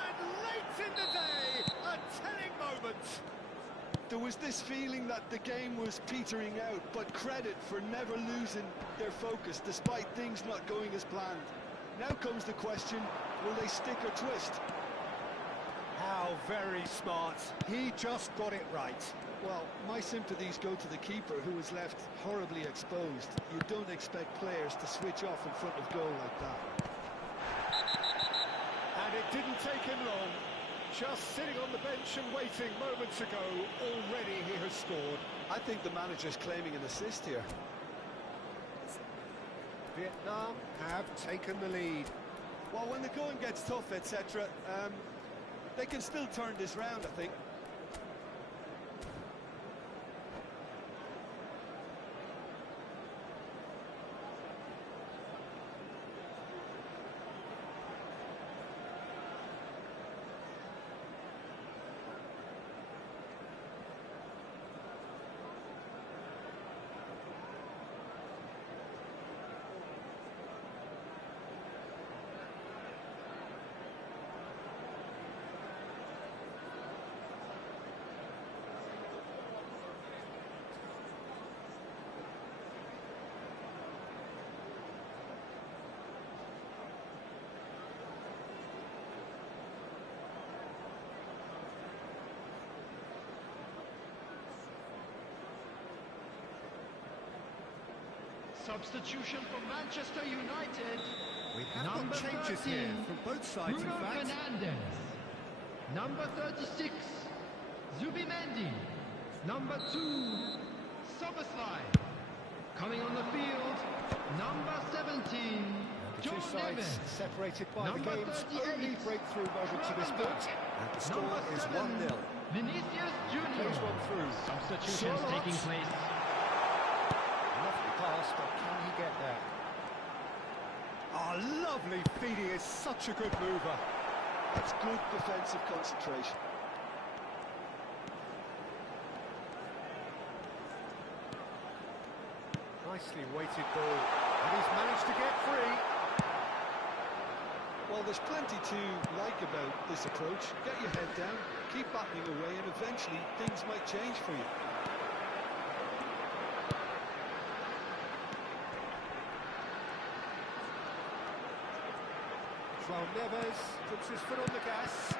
And late in the day, a telling moment. There was this feeling that the game was petering out, but credit for never losing their focus despite things not going as planned. Now comes the question, will they stick or twist? How very smart. He just got it right. Well, my sympathies go to the keeper, who was left horribly exposed. You don't expect players to switch off in front of goal like that. And it didn't take him long. Just sitting on the bench and waiting moments ago, already he has scored. I think the manager's claiming an assist here. Vietnam have taken the lead. Well, when the going gets tough, etc., they can still turn this round, I think. Substitution for Manchester United. We have Number got changes 13, here from both sides, Bruno in fact. Fernandes. Number 36, Zubimendi. Number 2, Soboslai. Coming on the field, number 17, The John two sides Neves. separated by the Number game's 38, only breakthrough moment to this point. And the score Number is 7, 1-0. Vinicius Junior. Plays one through. Substitutions Charlotte. taking place. Lovely pass, but can he get there? Oh, lovely feed. He is such a good mover. That's good defensive concentration. Nicely weighted ball. And he's managed to get free. Well, there's plenty to like about this approach. Get your head down, keep battling away, and eventually things might change for you. João Neves puts his foot on the gas.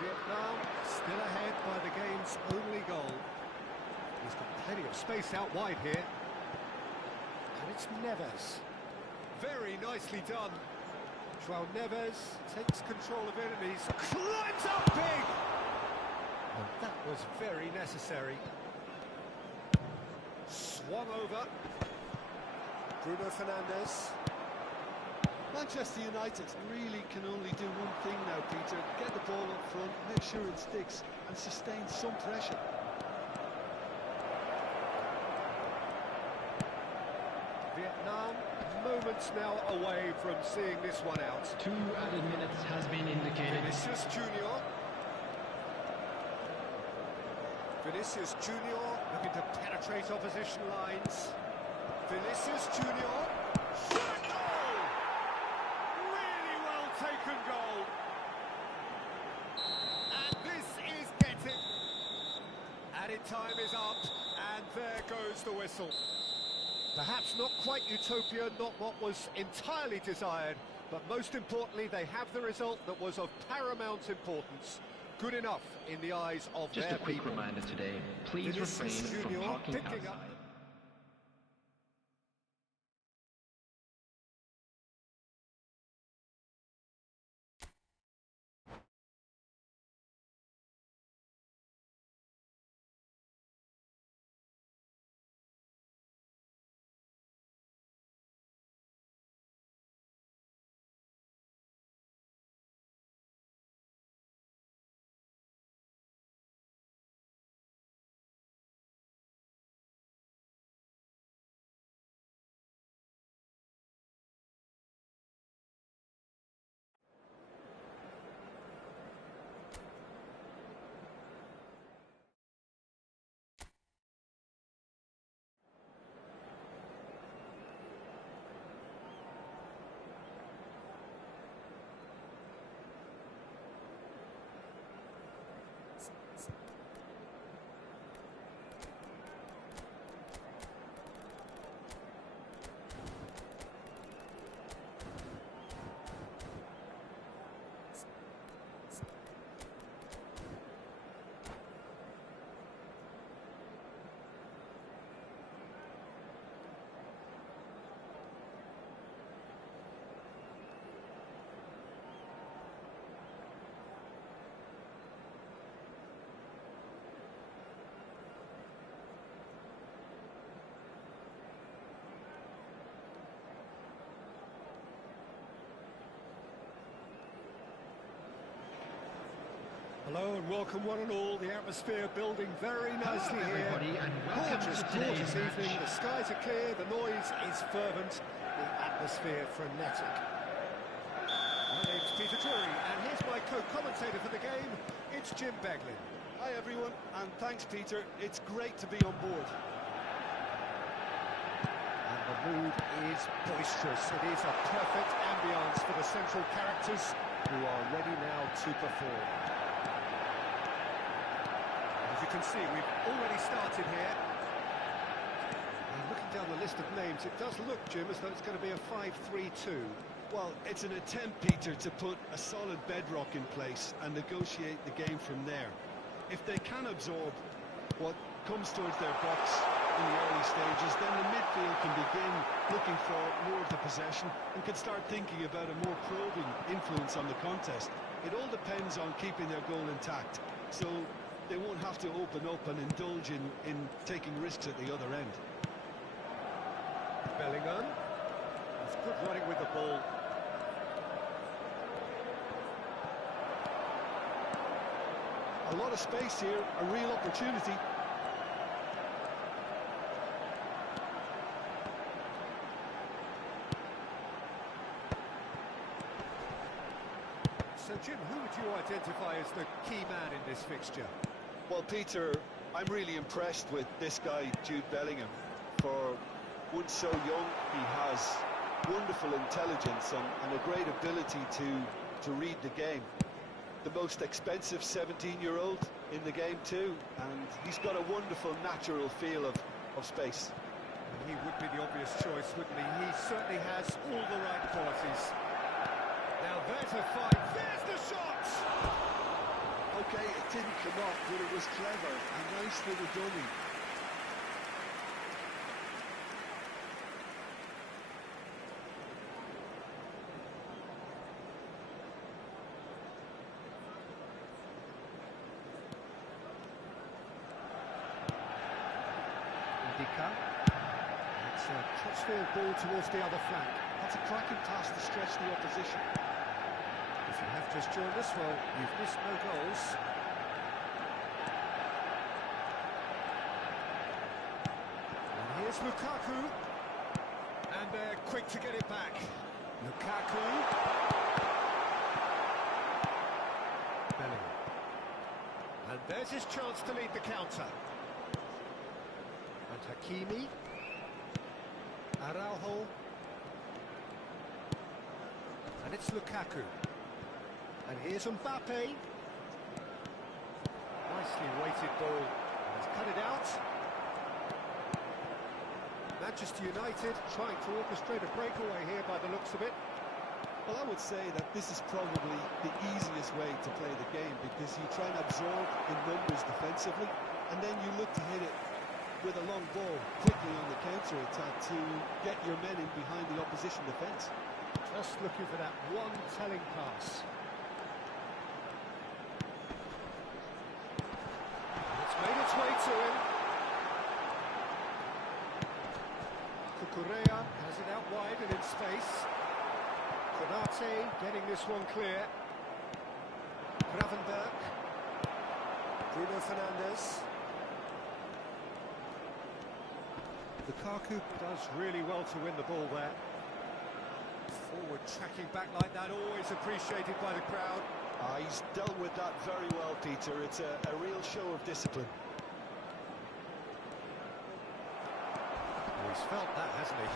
Vietnam still ahead by the game's only goal. He's got plenty of space out wide here. And it's Neves. Very nicely done. João Neves takes control of it and he's climbs up big! And that was very necessary. Swung over. Bruno Fernandes. Manchester United really can only do one thing now, Peter. Get the ball up front, make sure it sticks, and sustain some pressure. Vietnam, moments now away from seeing this one out. 2 added minutes has been indicated. Vinicius Junior. Vinicius Junior looking to penetrate opposition lines. Vinicius Junior. Shot goal! Really well taken goal. And this is getting. Added time is up, and there goes the whistle. Perhaps not quite utopia, not what was entirely desired, but most importantly, they have the result that was of paramount importance. Good enough in the eyes of Just their a quick people. reminder today, please Vinicius refrain from Junior parking picking up outside. Hello and welcome one and all. The atmosphere building very nicely Hello, here. everybody, and welcome Gorgeous, to today's gorgeous match. evening. The skies are clear, the noise is fervent, the atmosphere frenetic. My name's Peter Drury, and here's my co-commentator for the game. It's Jim Beglin. Hi everyone, and thanks Peter. It's great to be on board. And the mood is boisterous. It is a perfect ambience for the central characters who are ready now to perform. As you can see, we've already started here. And looking down the list of names, it does look, Jim, as though it's going to be a 5-3-2. Well, it's an attempt, Peter, to put a solid bedrock in place and negotiate the game from there. If they can absorb what comes towards their box in the early stages, then the midfield can begin looking for more of the possession and can start thinking about a more probing influence on the contest. It all depends on keeping their goal intact, so they won't have to open up and indulge in taking risks at the other end. Bellingham. It's good running with the ball. A lot of space here, a real opportunity. So, Jim, who would you identify as the key man in this fixture? Well, Peter, I'm really impressed with this guy, Jude Bellingham. For one so young, he has wonderful intelligence and a great ability to read the game. The most expensive 17-year-old in the game too, and he's got a wonderful natural feel of space. He would be the obvious choice, wouldn't he? He certainly has all the right qualities. Now there's a fight, there's the shot! Okay, it didn't come off, but it was clever, a nice little dummy. It's a crossfield ball towards the other flank. That's a cracking pass to stretch the opposition. If you have just joined us, well, you've missed no goals. And here's Lukaku. And they're quick to get it back. Lukaku. Bellingham. And there's his chance to lead the counter. And Hakimi. Araujo. And it's Lukaku. And here's Mbappe. Nicely weighted ball. Has cut it out. Manchester United trying to orchestrate a breakaway here by the looks of it. Well, I would say that this is probably the easiest way to play the game, because you try and absorb in numbers defensively, and then you look to hit it with a long ball quickly on the counter-attack to get your men in behind the opposition defence. Just looking for that one telling pass. It's made its way to him. Cucurella has it out wide and in space. Konate getting this one clear. Gravenberg. Bruno Fernandes. Lukaku does really well to win the ball there. Forward tracking back like that, always appreciated by the crowd. He's dealt with that very well, Peter. It's a real show of discipline. He's felt that, hasn't he?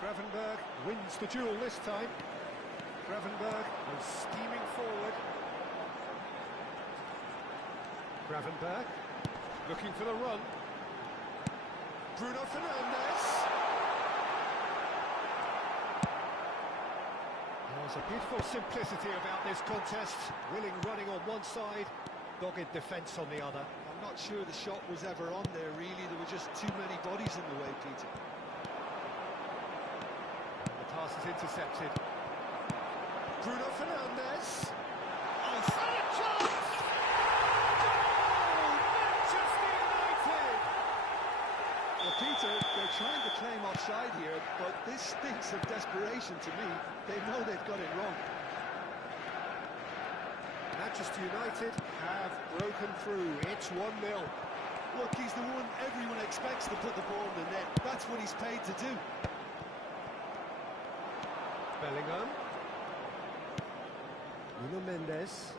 Gravenberg wins the duel this time. Gravenberg goes steaming forward. Gravenberg looking for the run. Bruno Fernandes. There's a beautiful simplicity about this contest. Willing running on one side, dogged defence on the other. I'm not sure the shot was ever on there, really. There were just too many bodies in the way, Peter. The pass is intercepted. Bruno Fernandes. Oh, a chance! Goal! Manchester United! Well, Peter, they're trying to claim offside here, but this stinks of desperation to me. They know they've got it wrong. Manchester United have broken through. It's 1-0. Look, he's the one everyone expects to put the ball in the net. That's what he's paid to do. Bellingham. Nuno Mendes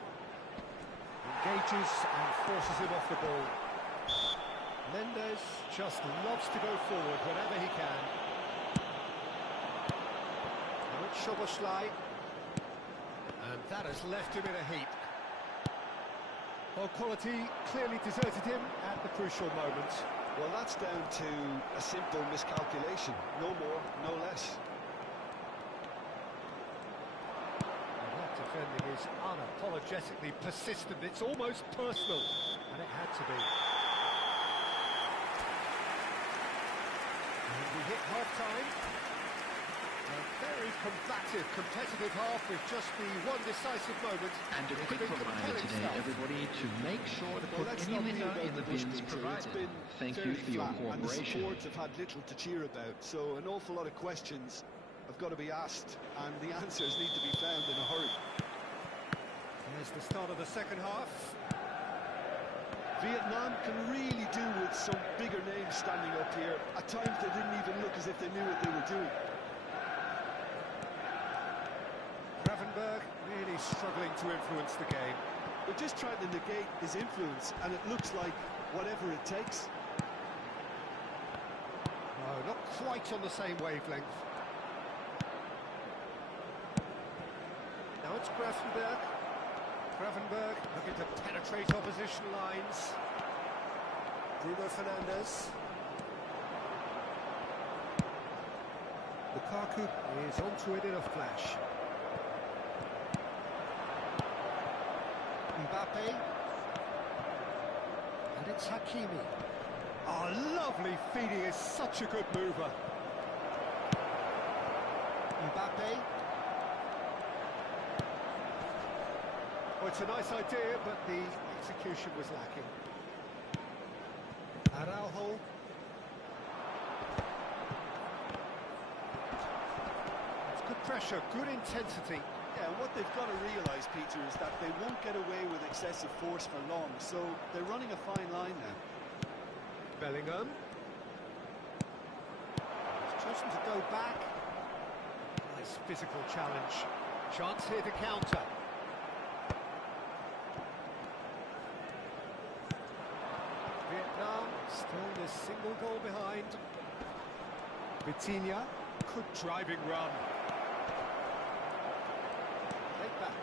engages and forces him off the ball. Mendes just loves to go forward whenever he can. Now it's Szoboszlai. And that has left him in a heap. Well, quality clearly deserted him at the crucial moment. Well, that's down to a simple miscalculation. No more, no less. And that defending is unapologetically persistent. It's almost personal. And it had to be. And we hit half-time. A very combative, competitive half with just the one decisive moment. And a It's quick been reminder compelling today, stuff. everybody, to make sure to Well, put let's any not be litter about in the the bush, bins Peter. provided. It's been Thank very you for your flat, and the cooperation. supports have had little to cheer about, so an awful lot of questions have got to be asked, and the answers need to be found in a hurry. There's the start of the second half. Vietnam can really do with some bigger names standing up here. At times they didn't even look as if they knew what they were doing. Gravenberg really struggling to influence the game. They're just trying to negate his influence, and it looks like whatever it takes. No, not quite on the same wavelength. Now it's Gravenberg. Gravenberg looking to penetrate opposition lines. Bruno Fernandes. Lukaku is onto it in a flash. Mbappe. And it's Hakimi. Oh, lovely feeding, is such a good mover. Mbappe. Well, it's a nice idea, but the execution was lacking. Araujo. It's good pressure, good intensity. Yeah, and what they've got to realise, Peter, is that they won't get away with excessive force for long, so they're running a fine line now. Bellingham. He's chosen to go back. Nice physical challenge. Chance here to counter. Vietnam still this single goal behind. Vitinha. Good driving run. Take back.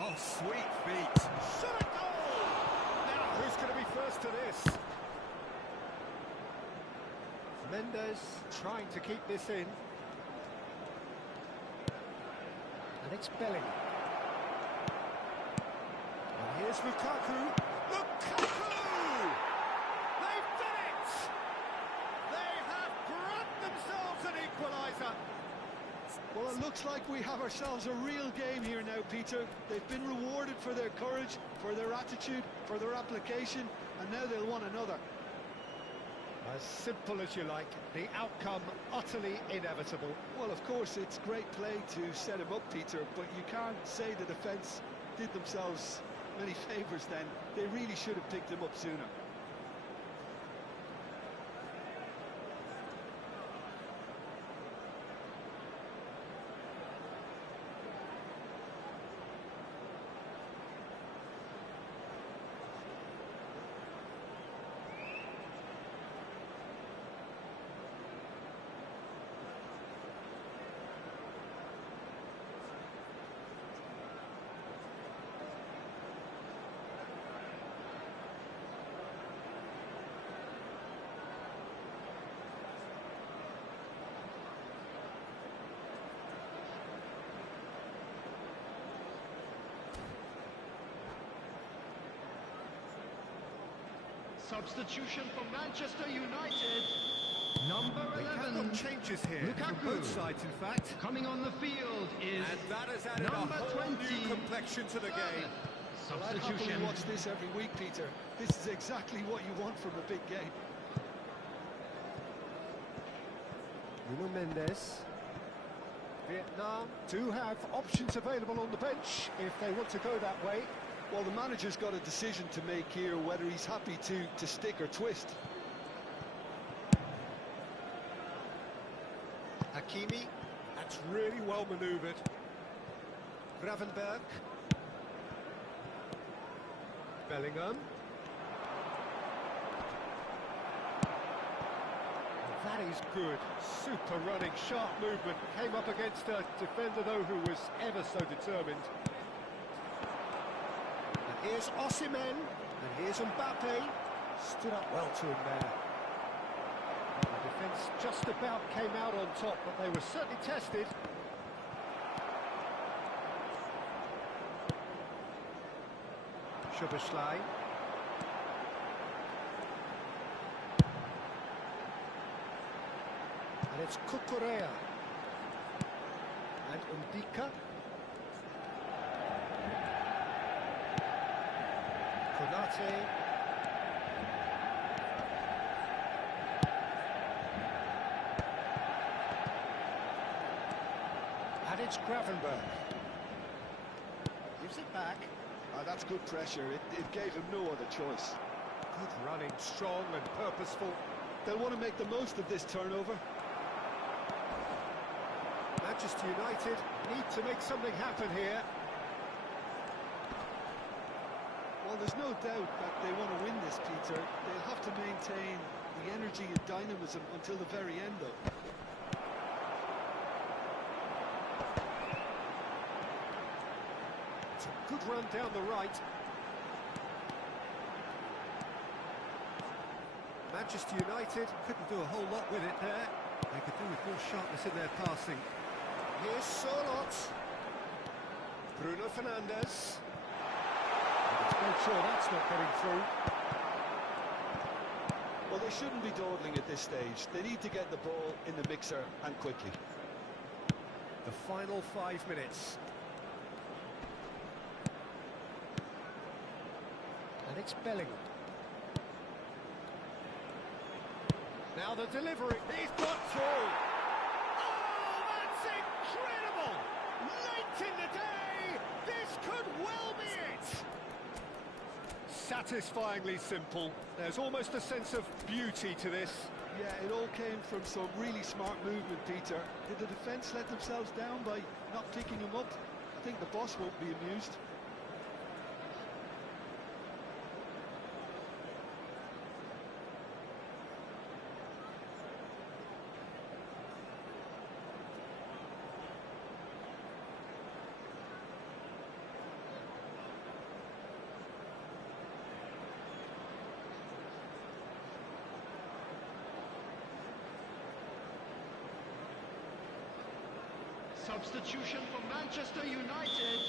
Oh, sweet feet. Shot a goal! Now, who's going to be first to this? Mendes trying to keep this in. And it's Bellingham. And here's Lukaku. Lukaku! They've done it! They have grabbed themselves an equaliser. Well, it looks like we have ourselves a real game here now, Peter. They've been rewarded for their courage, for their attitude, for their application, and now they'll want another. As simple as you like, the outcome utterly inevitable. Well, of course, it's great play to set him up, Peter, but you can't say the defence did themselves many favours then. They really should have picked him up sooner. Substitution for Manchester United. Number We have 11. got changes here from Lukaku. both sides, in fact. Coming on the field is And that has added number a whole 20. new complexion to the game. Well, I'd happily Substitution. watch this every week, Peter. This is exactly what you want from a big game. Nuno Mendes. Vietnam do have options available on the bench if they want to go that way. Well, the manager's got a decision to make here, whether he's happy to stick or twist. Hakimi, that's really well manoeuvred. Gravenberg. Bellingham. That is good. Super running, sharp movement. Came up against a defender, though, who was ever so determined. And here's Osimhen. And here's Mbappe. Stood up well to him there. The defence just about came out on top, but they were certainly tested. Szoboszlai. And it's Kukurea. And Ndika. Konate. And it's Gravenberg. Gives it back. That's good pressure. It gave him no other choice. Good running, strong and purposeful. They'll want to make the most of this turnover. Manchester United need to make something happen here. Well, there's no doubt that they want to win this, Peter. They'll have to maintain the energy and dynamism until the very end, though. It's a good run down the right. Manchester United couldn't do a whole lot with it there. They could do with more sharpness in their passing. Here's Solot. Bruno Fernandes. Make sure that's not getting through. Well, they shouldn't be dawdling at this stage. They need to get the ball in the mixer, and quickly. The final 5 minutes. And it's Bellingham. Now the delivery. He's got through. Oh, that's incredible! Late in the day, this could well be it. Satisfyingly simple. There's almost a sense of beauty to this. Yeah, it all came from some really smart movement, Peter. Did the defence let themselves down by not picking him up? I think the boss won't be amused. Substitution for Manchester United.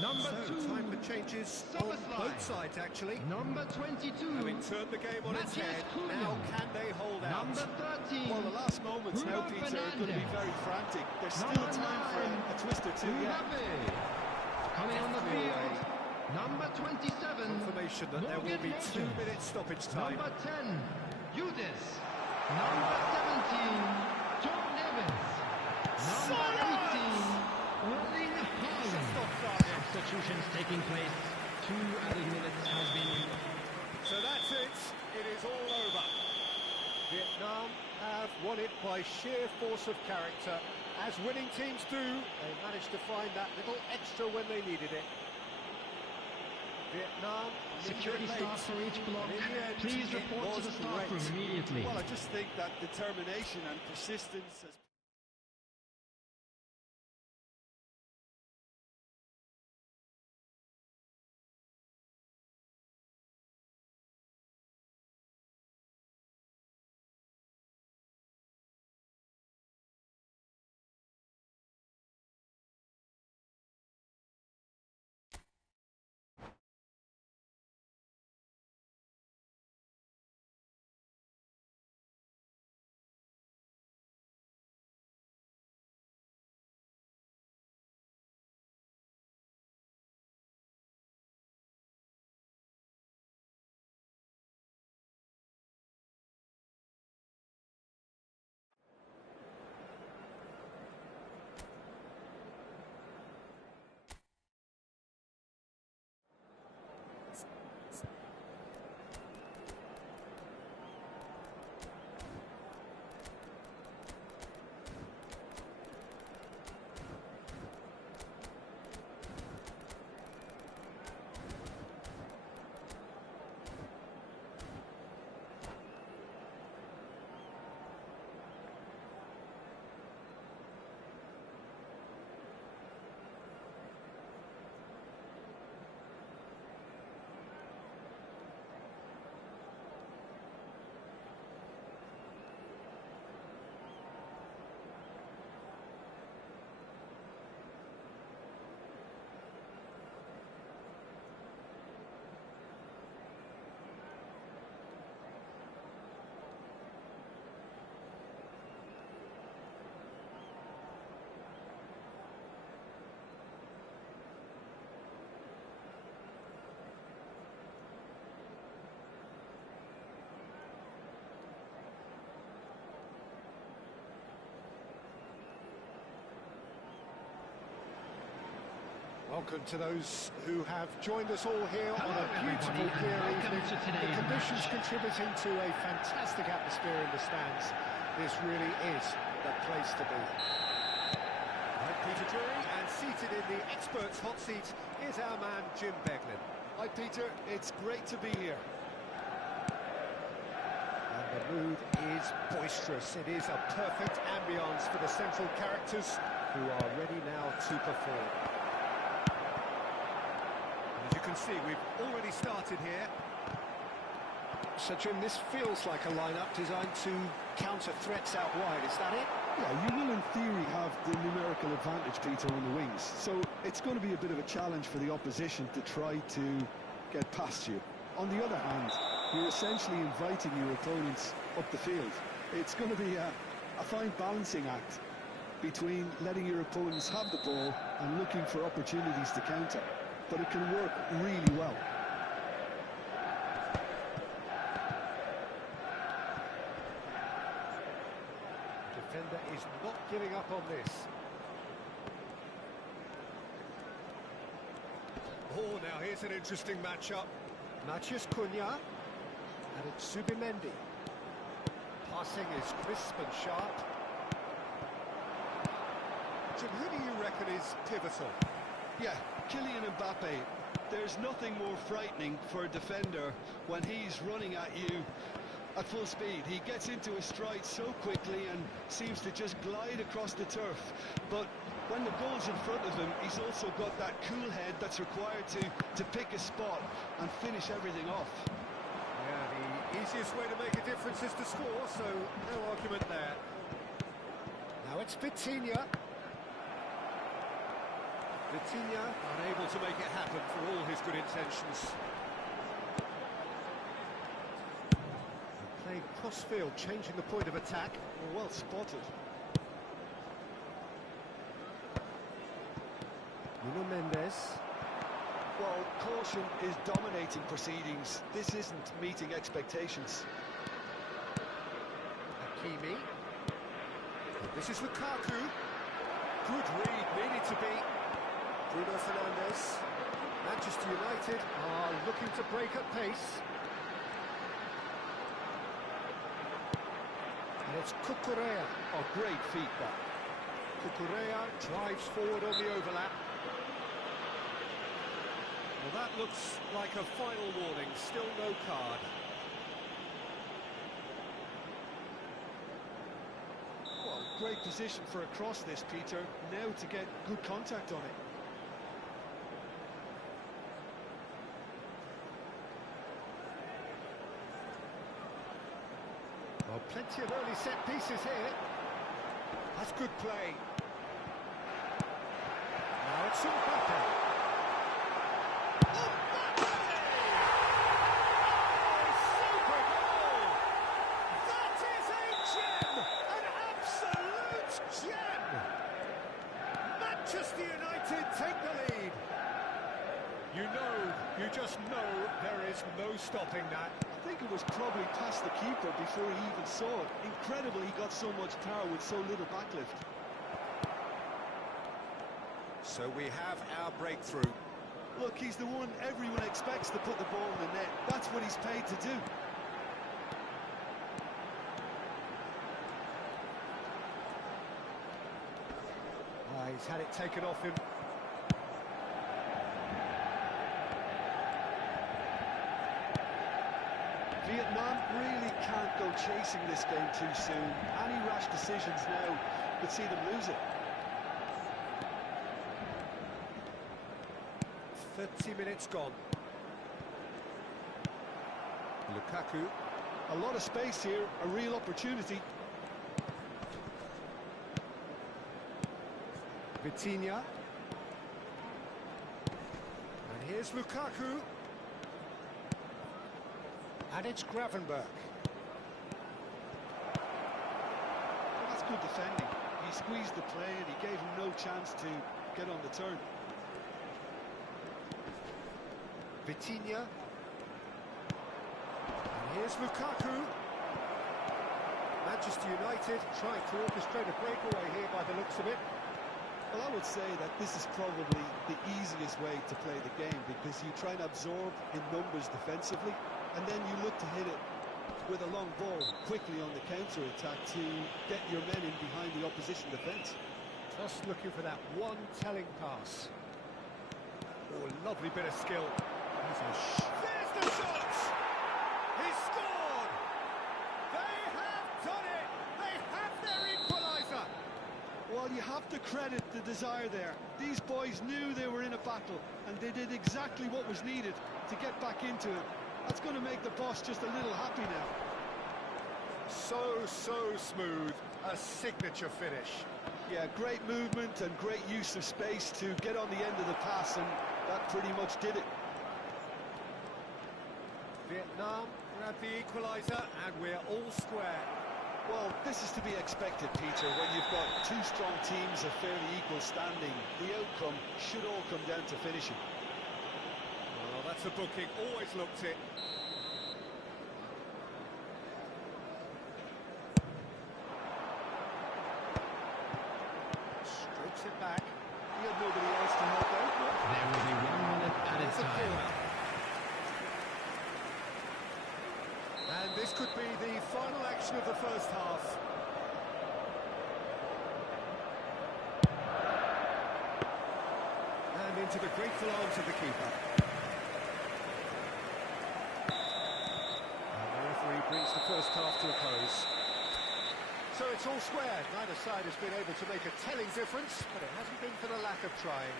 Number 2. Time for changes on both sides, actually. Number 22. Having turned the game on its head, now can they hold out? Number 13. Well, the last moments now, Bruno Peter, are going to be Fernandes. very frantic. There's still Number time for 9. a twist or two yet. Mbappe. Coming on the field. Number 27. Confirmation that there will be 2 minutes stoppage time. Number 10. Udis. Number 17. John Neves. Number 18. Erling Haaland. Substitutions taking place. 2 added minutes has been. So that's it. It is all over. Vietnam have won it by sheer force of character. As winning teams do, they managed to find that little extra when they needed it. Vietnam... Security staff for each block. Please report to the staff room immediately. Well, I just think that determination and persistence has Welcome to those who have joined us all here on Hello, a beautiful everybody, clear and welcome evening. to today's The conditions match. contributing to a fantastic atmosphere in the stands. This really is the place to be. Right, Peter Drury, and seated in the experts' hot seat is our man Jim Beglin. Hi, Peter. It's great to be here. And the mood is boisterous. It is a perfect ambience for the central characters who are ready now to perform. As you can see, we've already started here. So, Jim, this feels like a lineup designed to counter threats out wide. Is that it? Yeah, you will in theory have the numerical advantage, Peter, on the wings. So it's going to be a bit of a challenge for the opposition to try to get past you. On the other hand, you're essentially inviting your opponents up the field. It's going to be a fine balancing act between letting your opponents have the ball and looking for opportunities to counter. But it can work really well. Defender is not giving up on this. Oh, now here's an interesting matchup. Matheus Cunha, and it's Subimendi. Passing is crisp and sharp. Jim, who do you reckon is pivotal? Yeah, Kylian Mbappe. There's nothing more frightening for a defender when he's running at you at full speed. He gets into his stride so quickly and seems to just glide across the turf. But when the goal's in front of him, he's also got that cool head that's required to pick a spot and finish everything off. Yeah, the easiest way to make a difference is to score, so no argument there. Now it's Vitinha. Vitinha unable to make it happen for all his good intentions. Playing cross-field, changing the point of attack. Well spotted. Nuno Mendes. Well, caution is dominating proceedings. This isn't meeting expectations. Hakimi. This is Lukaku. Good read, needed to be. Bruno Fernandes. Manchester United are looking to break at pace. And it's Cucurella. Oh, great feedback. Cucurella drives forward on the overlap. Well, that looks like a final warning, still no card. Well, great position for a cross this, Peter. Now to get good contact on it. Well, plenty of early set pieces here. That's good play. Now it's Mbappe. Super goal! That is a gem! An absolute gem! Manchester United take the lead. You just know there is no stopping that. I think it was probably past the keeper before he even saw it. Incredible he got so much power with so little backlift. So we have our breakthrough. Look, he's the one everyone expects to put the ball in the net. That's what he's paid to do. He's had it taken off him. Vietnam really can't go chasing this game too soon. Any rash decisions now could see them lose it. 30 minutes gone. Lukaku. A lot of space here, a real opportunity. Vitinha. And here's Lukaku. And it's Gravenberg. Well, that's good defending. He squeezed the play and he gave him no chance to get on the turn. Vitinha. And here's Lukaku. Manchester United trying to orchestrate a breakaway here by the looks of it. Well, I would say that this is probably the easiest way to play the game, because you try and absorb in numbers defensively, and then you look to hit it with a long ball quickly on the counter-attack to get your men in behind the opposition defence. Just looking for that one telling pass. Oh, lovely bit of skill. There's the shot! He scored! They have done it! They have their equaliser! Well, you have to credit the desire there. These boys knew they were in a battle, and they did exactly what was needed to get back into it. That's going to make the boss just a little happy now. So smooth. A signature finish. Yeah, great movement and great use of space to get on the end of the pass, and that pretty much did it. Vietnam grab the equaliser, and we're all square. Well, this is to be expected, Peter, when you've got two strong teams of fairly equal standing. The outcome should all come down to finishing. Well, that's a booking. Always looked it. Strokes it back. He had nobody else to help out. There will be 1 minute added It's a time. corner. And this could be the final action of the first half. And into the grateful arms of the keeper. And the referee brings the first half to a close. So it's all square. Neither side has been able to make a telling difference, but it hasn't been for the lack of trying.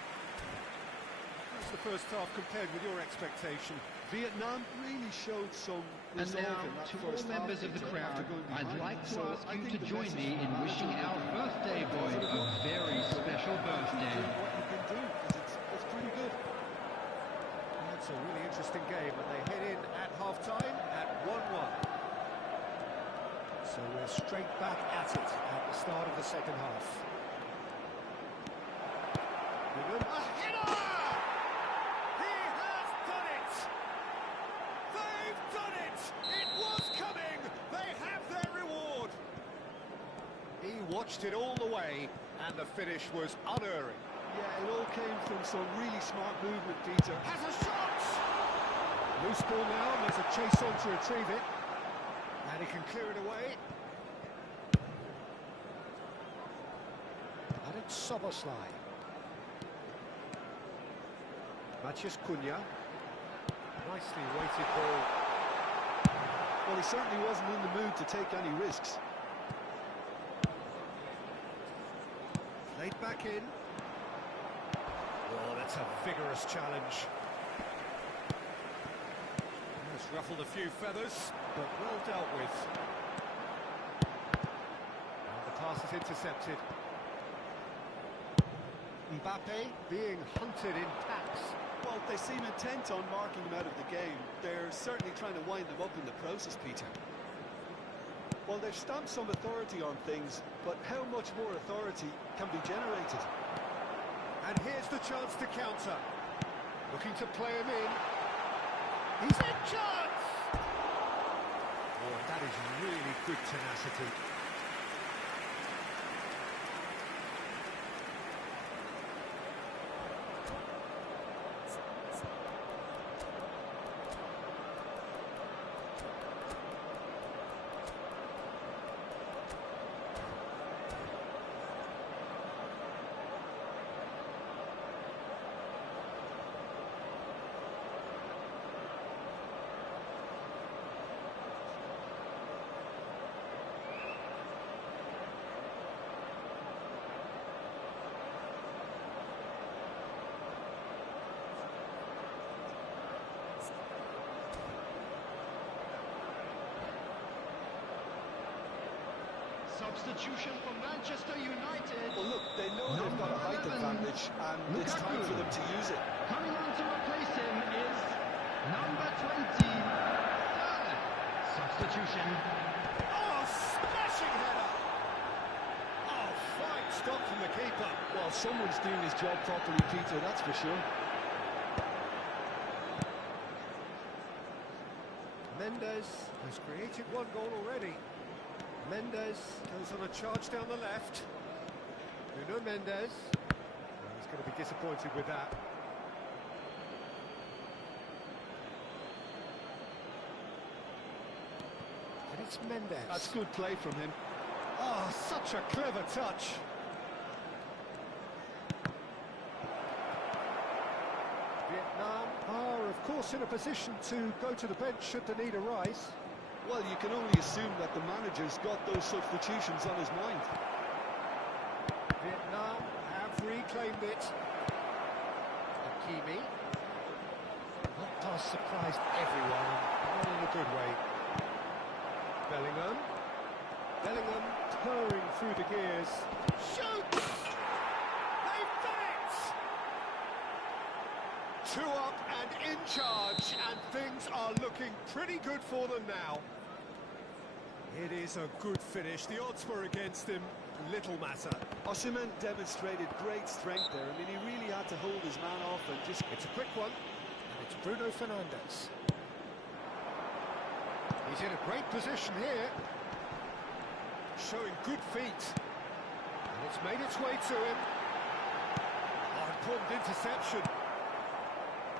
How's the first half compared with your expectation? Vietnam really showed some And resolve now, in that to all first half, members of the Peter, crowd, after going I'd behind. like to So ask I you think to the join message me in from wishing management our will be birthday boy a very special birthday. What you can do, because it's pretty good. That's a really interesting game, and they head in at half-time at 1-1. So we're straight back at it at the start of the second half. A header! He has done it! They've done it! It was coming! They have their reward! He watched it all the way, and the finish was unerring. Yeah, it all came from some really smart movement, Peter. Has a shot! Loose ball now, and there's a chase on to retrieve it. And he can clear it away. And it's Soboslai. Maciej Cunha. Nicely weighted ball. Well, he certainly wasn't in the mood to take any risks. Laid back in. Oh, that's a vigorous challenge. It's ruffled a few feathers, but well dealt with. And the pass is intercepted. Mbappe being hunted in packs. Well, they seem intent on marking him out of the game. They're certainly trying to wind them up in the process, Peter. Well, they've stamped some authority on things, but how much more authority can be generated? And here's the chance to counter. Looking to play him in. He's in chance! Oh, that is really good tenacity. Substitution for Manchester United. Well, look, they know they've got a height advantage, and it's time for them to use it. Coming on to replace him is number 20. Substitution. Oh, smashing header! Oh, fine stop from the keeper. Well, someone's doing his job properly, Peter, that's for sure. Mendes has created one goal already. Mendes goes on a charge down the left. Nuno Mendes. He's going to be disappointed with that. And it's Mendes. That's good play from him. Oh, such a clever touch. Vietnam are, of course, in a position to go to the bench should the need arise. Well, you can only assume that the manager's got those substitutions on his mind. Vietnam have reclaimed it. Hakimi. That pass surprised everyone, and not in a good way. Bellingham. Bellingham purring through the gears. Shoots! They've done it! 2 up and in charge, and things are looking pretty good for them now. It is a good finish. The odds were against him. Little matter. Osimhen demonstrated great strength there. I mean, he really had to hold his man off and just... It's a quick one, and it's Bruno Fernandes. He's in a great position here. Showing good feet. And it's made its way to him. Oh, important interception.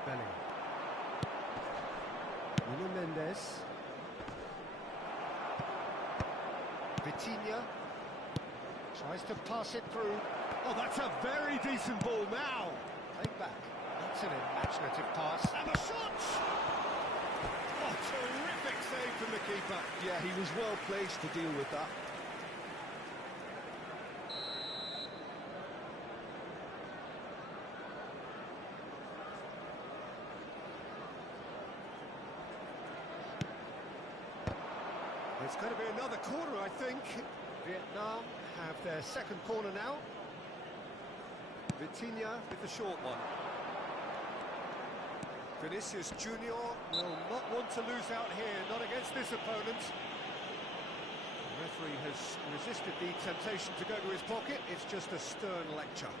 Bellingham. Nuno Mendes. Vitinha. Tries to pass it through. Oh, that's a very decent ball now. Played back. That's an imaginative pass. And a shot! Oh, terrific save from the keeper. Yeah, he was well placed to deal with that. It's going to be another corner, I think. Vietnam have their second corner now. Vitinha with the short one. Vinicius Junior will not want to lose out here, not against this opponent. The referee has resisted the temptation to go to his pocket. It's just a stern lecture.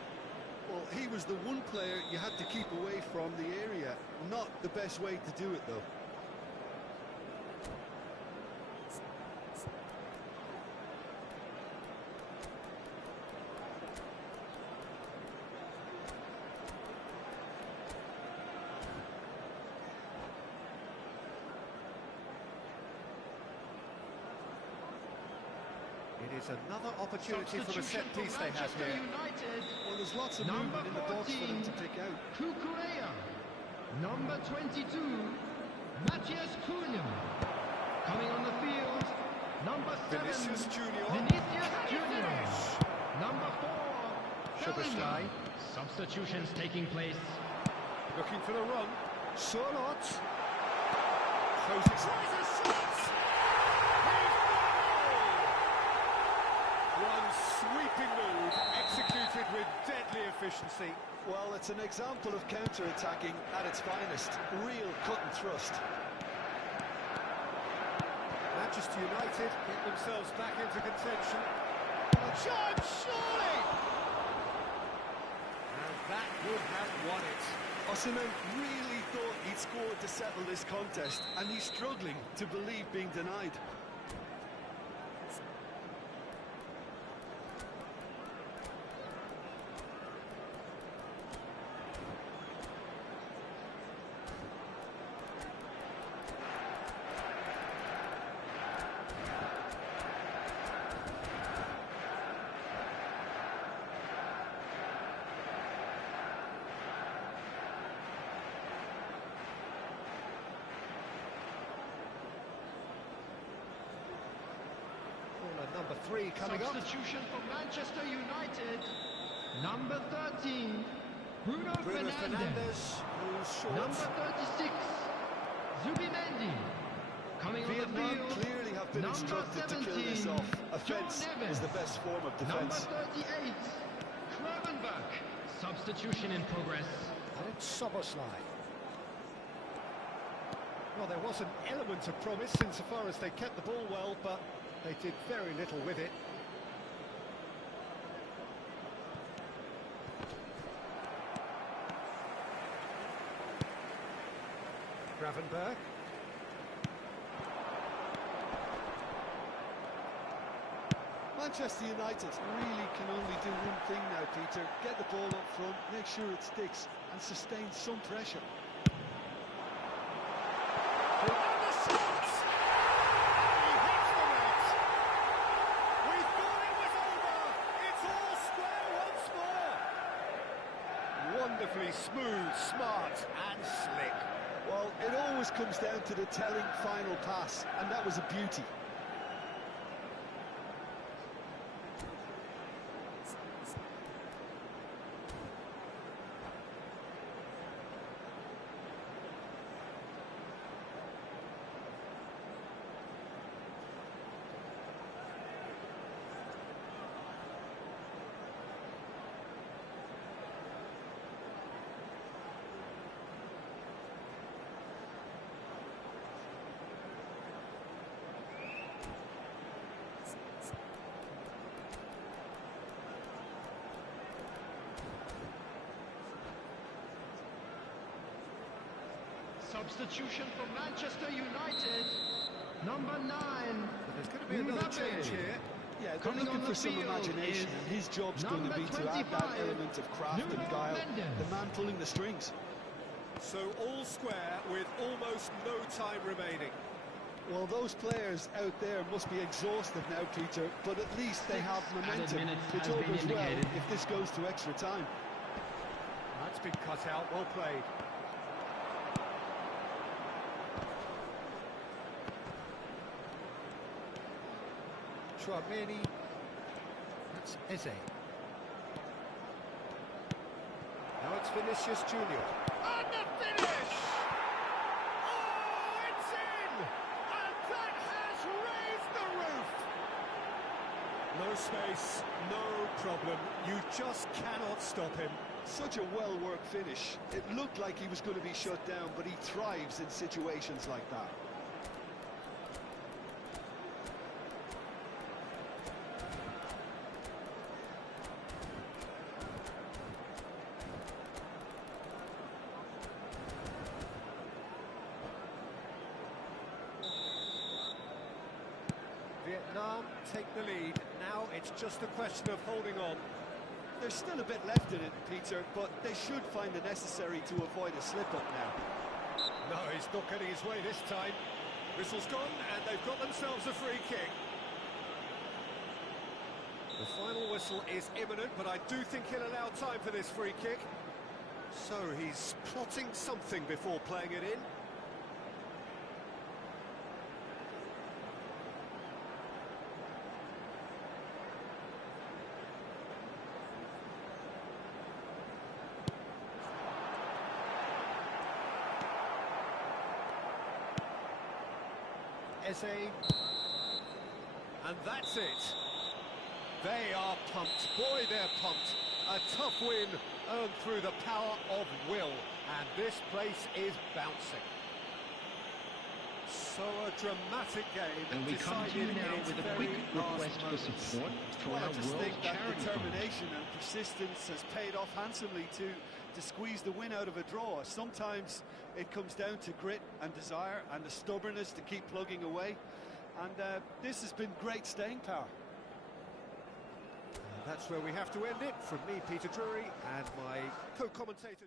Well, he was the one player you had to keep away from the area. Not the best way to do it, though. It is another opportunity for the set piece they have Manchester here. United. Well, there's lots of Number movement in the box for them 14, to pick out. Kukurea. Number 22, Matthias Cunha. Coming on the field, number 7, Vinicius Junior. Vinicius Junior. Number 4, Szoboszlai. Bellingham. Substitutions taking place. Looking for the run. Sorlot. Tries a shot! One sweeping move, executed with deadly efficiency. Well, it's an example of counter-attacking at its finest. Real cut and thrust. Manchester United get themselves back into contention. A chance, surely! And that would have won it. Osimhen really thought he'd scored to settle this contest, and he's struggling to believe being denied. Number 3 coming up. Substitution for Manchester United. Number 13, Bruno Bruno Fernandes. Fernandes, who's short. Number 36, Zubimendi. Coming on the Vietnam field, clearly have been number instructed 17, to kill this off. Offence John is Neves. the best form of Number defence. 38, Kravenberg. Substitution in progress. And it's Szoboszlai. Well, there was an element of promise insofar as they kept the ball well, but they did very little with it. Gravenberg. Manchester United really can only do one thing now, Peter. Get the ball up front, make sure it sticks, and sustain some pressure. And the shot! He hits the net. We thought it was over. It's all square once more. Wonderfully smooth, smart and slick. Well, it always comes down to the telling final pass, and that was a beauty. Substitution for Manchester United. Number 9. But there's going to be another change here. Yeah, they're Coming looking on for the some field imagination, is and his job's going to be to add that 25, element of craft and Nuno guile, Mendes. the man pulling the strings. So all square with almost no time remaining. Well, those players out there must be exhausted now, Peter, but at least they have momentum. minutes The has job been as well indicated. if this goes to extra time. That's been cut out, well played. Chouameni. That's Eze. Now it's Vinicius Junior. And the finish! Oh, it's in! And that has raised the roof! No space, no problem. You just cannot stop him. Such a well-worked finish. It looked like he was going to be shut down, but he thrives in situations like that. Vietnam take the lead. Now it's just a question of holding on. There's still a bit left in it, Peter, but they should find the necessary to avoid a slip-up now. No, he's not getting his way this time. Whistle's gone, and they've got themselves a free kick. The final whistle is imminent, but I do think he'll allow time for this free kick. So he's plotting something before playing it in. Eze. And that's it. They are pumped. Boy, they're pumped. A tough win earned through the power of will. And this place is bouncing. So a dramatic game. And we come to you decided now in its with a very quick last request for moments. support for Well, our I just World think that Charity Fund. determination and persistence has paid off handsomely to squeeze the win out of a draw. Sometimes it comes down to grit and desire and the stubbornness to keep plugging away. And this has been great staying power. That's where we have to end it. From me, Peter Drury, and my co-commentator...